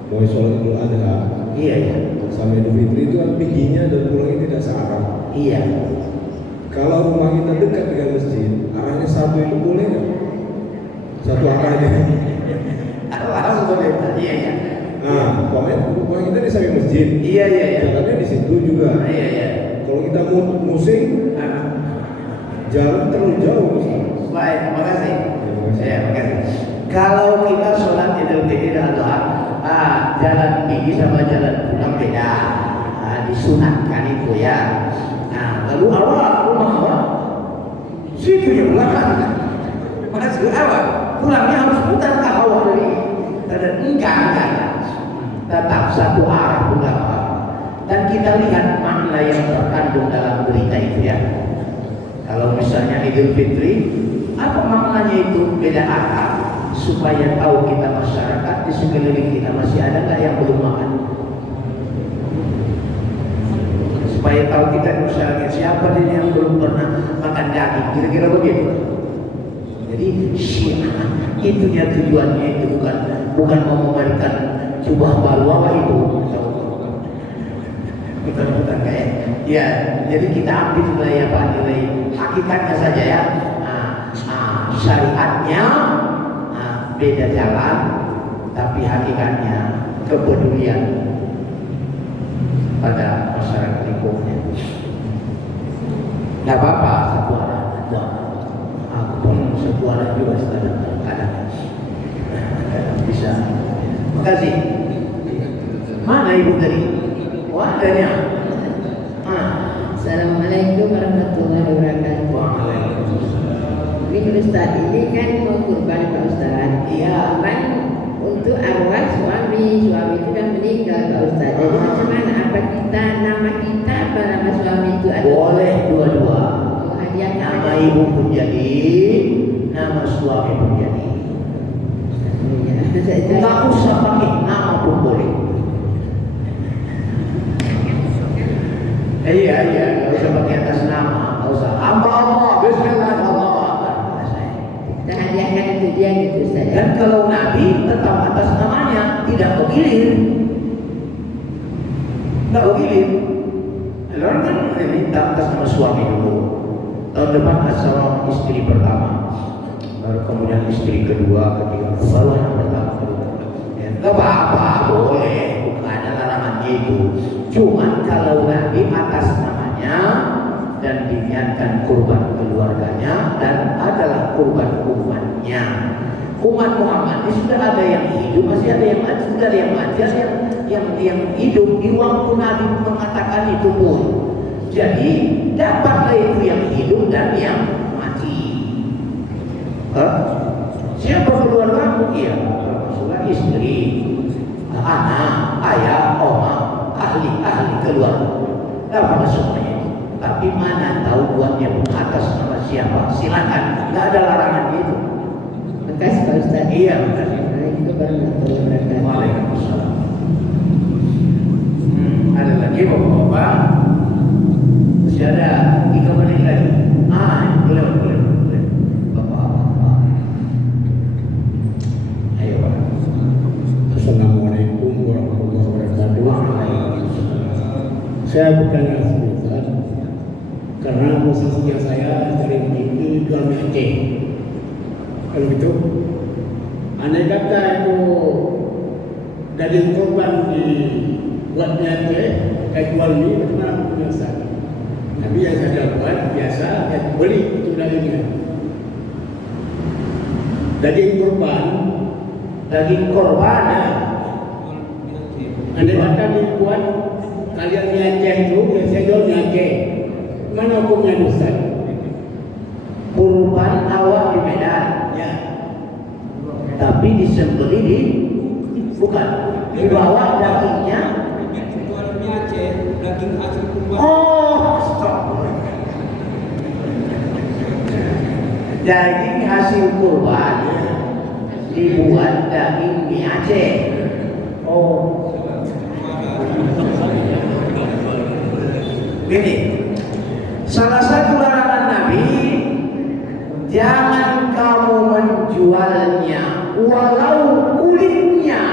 mau sholat Idul Adha, Iya ya. sama Idul Fitri itu kan perginya dan pulangnya tidak searah. Iya. Kalau rumah kita dekat dengan masjid, arahnya satu itu boleh nggak? Satu arah aja. Arah boleh. Iya ya. Nah, pokoknya rumah kita di samping masjid. Iya iya iya. Jalannya di situ juga. Iya iya. Kalau kita musing, jalan terlalu jauh. Baik, terima kasih. Terima kasih. Kalau kita sholat Idul Fitri dan Adha, jalan pergi sama jalan pulang beda. Disunatkan itu ya. Nah, lalu awal rumah awal situ yang belakang. Masuk awal pulangnya harus putar ke awal dari enggak. Tetap satu arah pulang. Dan kita lihat makna yang terkandung dalam berita itu ya. Kalau misalnya Idul Fitri, apa maknanya itu? Beda akal supaya tahu kita masyarakat di sekeliling kita masih ada nggak yang belum makan. Supaya tahu kita di masyarakat siapa dia yang belum pernah makan daging, kira-kira begitu. Jadi syiar itunya tujuannya itu bukan mau memberikan jubah baru apa itu. Bukan kayak ya. Jadi kita ambil nilai nilai hakikatnya saja ya. Syariatnya beda jalan, tapi hakikatnya kepedulian pada masyarakat lingkungannya. Tidak apa-apa satu arah, aku pun satu arah juga kadang-kadang bisa. Makasih. Mana ibu tadi? Wah, adanya. Assalamualaikum warahmatullahi wabarakatuh. Waalaikumsalam. Ini Ustaz ini kan mau kurban Pak Ustaz. Iya. Kurban untuk arwah suami itu kan meninggal Pak Ustaz. Jadi macam mana? Apa kita nama kita apa nama suami itu ada? Boleh dua-dua. Oh, hadiah Nama ibu pun jadi, nama suami pun jadi. Enggak usah pakai nama pun boleh. Iya, nggak usah pakai atas nama, nggak usah. Allah, Bismillah, Allah. Kita hadiahkan itu dia gitu Ustaz. Dan kalau Nabi tetap atas namanya, tidak bergilir. Nggak bergilir. Lalu kan minta atas nama suami dulu. Tahun depan asal istri pertama, baru kemudian istri kedua, ketiga, baru yang pertama. Ya, nggak apa-apa, boleh. Bukan ada larangan gitu. Cuman kalau Nabi atas namanya dan diniatkan kurban keluarganya dan adalah kurban umatnya. Umat Muhammad ini sudah ada yang hidup, masih ada yang mati, sudah ada yang mati, ada yang hidup di waktu Nabi mengatakan itu pun. Jadi dapatlah itu yang hidup dan yang mati. Siapa keluarga? Iya, maksudnya istri, anak, ayah, oma, ahli keluarga. Dapat semuanya. Tapi mana tahu buatnya pun atas nama siapa? Silakan, nggak ada larangan itu. Makasih Pak Ustaz. Iya, makasih. Warahmatullahi wabarakatuh. Waalaikumsalam. Ada lagi bapak-bapak? Masih ada 3 menit lagi. Boleh. Bapak. Ayo Pak. Assalamualaikum warahmatullahi wabarakatuh. Saya bertanya sebentar, karena posisinya saya sering itu jual mie Aceh. Kalau gitu, andai kata itu daging korban dibuat mie Aceh, kayak jual mie, bagaimana punya Ustaz? Tapi yang saya buat biasa, saya beli itu dagingnya. Daging korban ya. Andai kata dibuat kalian mie Aceh itu, saya jual mie Aceh. Mana hukumnya Ustaz? Kurban awal di Medan, Ya. tapi disembelih bukan dibawa dagingnya. Stop. Daging hasil kurban dibuat daging mie Aceh. Gini, salah satu larangan Nabi, jangan kamu menjualnya walau kulitnya.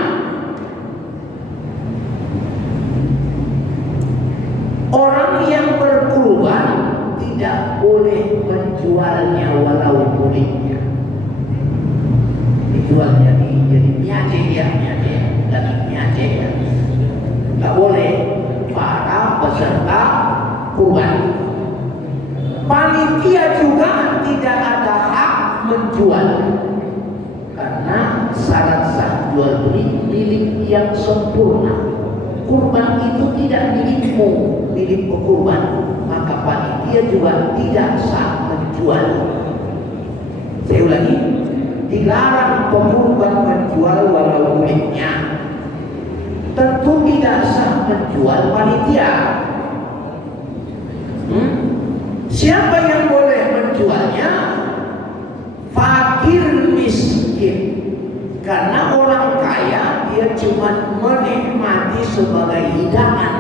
Orang yang berkurban tidak boleh menjualnya walau kulitnya. Dijualnya jadi mie Aceh ya, daging mie Aceh ya. Nggak boleh. Para peserta kurban, panitia juga tidak ada hak menjual karena syarat sah jual beli milik yang sempurna. Kurban itu tidak milikmu, milik pekurban, maka panitia juga tidak sah menjual. Saya ulangi, dilarang pekurban menjual walau kulitnya. Tentu tidak sah menjual panitia. Siapa yang boleh menjualnya? Fakir miskin. Karena orang kaya dia cuma menikmati sebagai hidangan.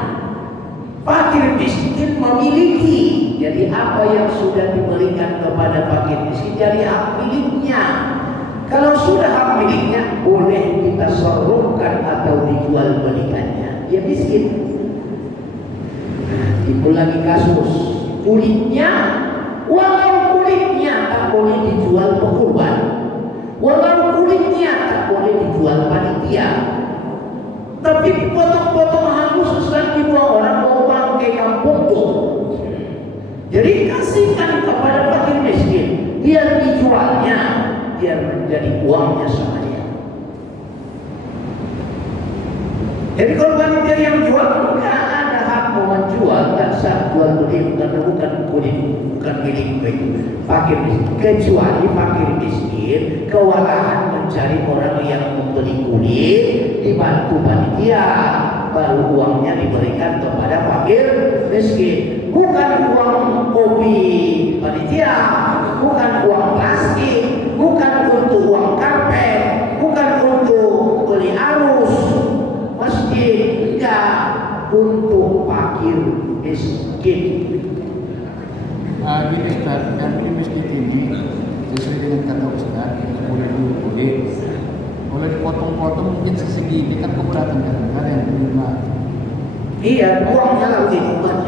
Fakir miskin memiliki. Jadi apa yang sudah diberikan kepada fakir miskin jadi hak miliknya. Kalau sudah hak miliknya, boleh kita sorongkan atau dijual belikannya. Dia miskin. Timbul lagi kasus kulitnya, walau kulitnya tak boleh dijual pekurban, walau kulitnya tak boleh dijual panitia. Tapi potong-potong halus sesuai dibawa orang bawa bangkai kampung tuh. Jadi kasihkan kepada fakir miskin, biar dijualnya, biar menjadi uangnya sama dia. Jadi kalau panitia yang jual, enggak ada hak mau menjual dan sah jual beli karena bukan milik itu fakir miskin, kecuali fakir miskin kewalahan mencari orang yang membeli kulit dibantu panitia, baru uangnya diberikan kepada fakir miskin, bukan uang kopi panitia, bukan uang plastik, bukan untuk uang karpet, bukan untuk beli arus masjid, enggak, untuk fakir miskin. Gini Ustaz, yang miskin ini sesuai dengan kata Ustaz, boleh boleh dipotong-potong mungkin sesegini kan keberatan kan yang terima. Iya, uangnya lalu dikumpulkan.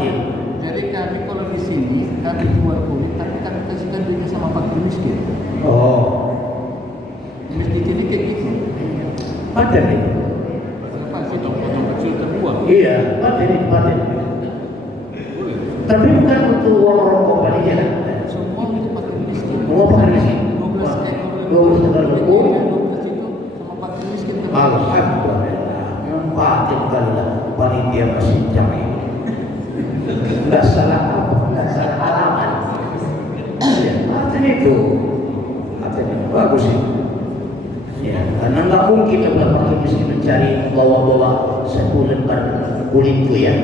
Jadi kami kalau di sini kami jual kulit, tapi kami kasihkan duitnya sama fakir miskin. Oh, Miskin ini kayak gitu. paten itu. Lepas itu potong kecil terbuang. Iya, paten. Tapi bukan untuk uang rokok panitia. Semua itu fakir miskin. Uang fakir miskin. 12 ekor 12 ekor lembu. 12 itu sama fakir miskin. Alhamdulillah, paten kalilah panitia masih jamin. Enggak salah apa, enggak salah alamat. Ya, paten itu. Paten itu bagus itu. Ya, karena nggak mungkin kalau fakir miskin mencari bawa-bawa satu lembar kulit itu ya.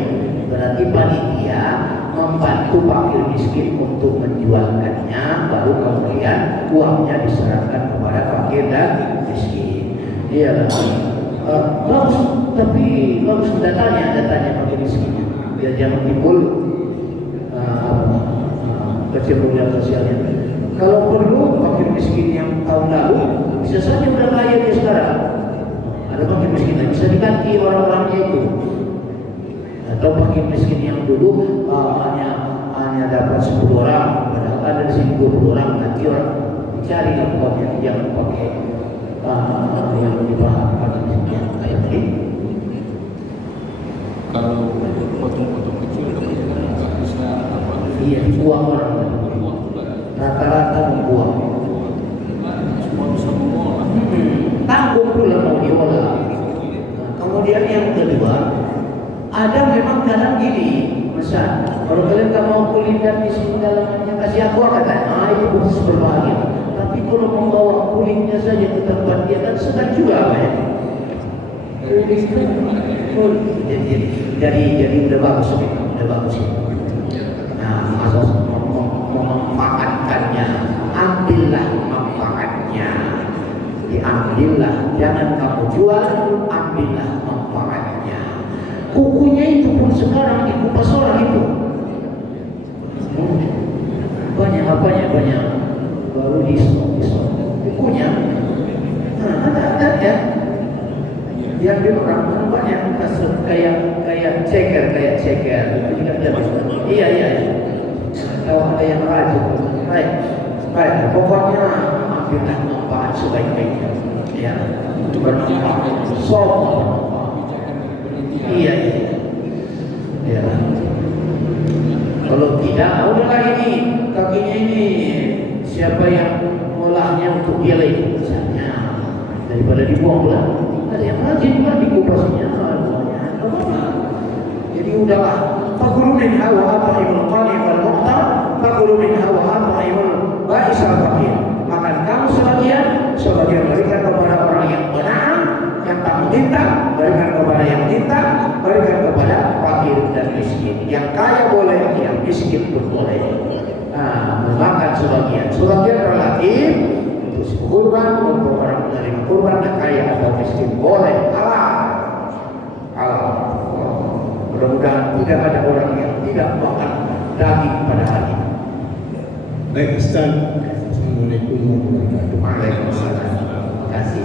Berarti panitia membantu fakir miskin untuk menjualkannya, baru kemudian uangnya diserahkan kepada fakir dan miskin. Iya, bagus, tapi bagus datanya fakir miskin. Biar jangan timbul kecemburuan sosialnya. Kalau perlu fakir miskin yang tahun lalu bisa saja udah kaya dia sekarang. Ada fakir miskin yang bisa diganti orang-orangnya itu. Atau fakir miskin yang dulu hanya dapat 10 orang, padahal ada di sini 20 orang, nanti orang cari uangnya, jangan pakai yang dibahas fakir miskin yang kayak ini. Kalau potong-potong kecil nggak bisa apa? Iya, dibuang orang. Rata-rata membuang. Semua bisa mengolah. Tanggung pula mau diolah. Kemudian yang kedua, ada memang dalam gini, misal kalau kalian tak mau kulit dan isi dalamnya kasih aku kata, itu khusus berbahaya. Tapi kalau membawa kulitnya saja ke tempat dia kan sedang juga apa ya? Jadi udah bagus ini. Nah, asal memanfaatkannya, ambillah manfaatnya, diambillah, jangan kamu jual, ambillah manfaatnya. Kukunya itu pun sekarang dikupas orang itu. Banyak baru di kukunya. Nah, ada ya. Yang di orang banyak kasus kayak ceker itu juga ada. Iya. Kalau ada yang rajin, baik. Pokoknya ambillah manfaat sebaik-baiknya. Ya, itu bermanfaat. Iya. Ya. Kalau tidak, udahlah ini kakinya ini siapa yang molahnya untuk dia lagi misalnya daripada dibuang lah. Ada yang rajin kan dikupasnya. Jadi udahlah. Fakulu min hawa at'imul qani wal muqtar, fakulu min hawa at'imul ba'is al faqir. Makan kamu sebagian berikan kepada orang yang benar, yang tak meminta, berikan kepada yang minta, berikan kepada fakir dan miskin. Yang kaya boleh, yang miskin pun boleh. Memakan sebagian relatif untuk kurban, untuk orang menerima kurban, dan kaya atau miskin boleh. Halal. Mudah-mudahan tidak ada orang yang tidak makan daging pada hari ini. Baik, Ustaz. Assalamualaikum warahmatullahi wabarakatuh. Waalaikumsalam. Terima kasih.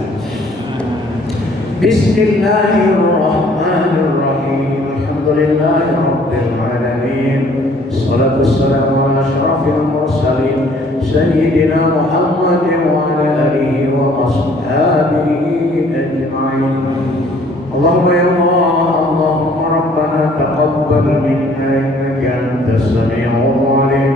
Bismillahirrahmanirrahim. Alhamdulillahi rabbil alamin. Wassalatu wassalamu ala asyrafil mursalin sayyidina Muhammadin wa ala alihi wa ashabihi ajma'in. Allahumma ya Allah, Allahumma rabbana taqabbal minna innaka antas sami'ul 'alim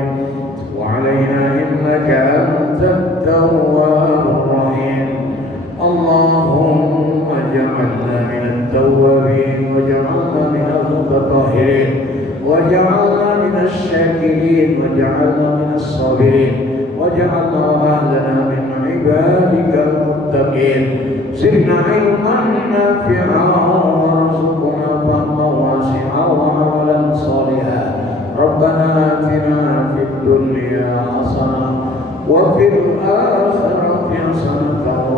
wa 'alaina innaka antat tawwabur rahim. Allahumma ij'alna minat tawwabin waj'alna minal mutatahhirin waj'alna fil akhirati hasanatan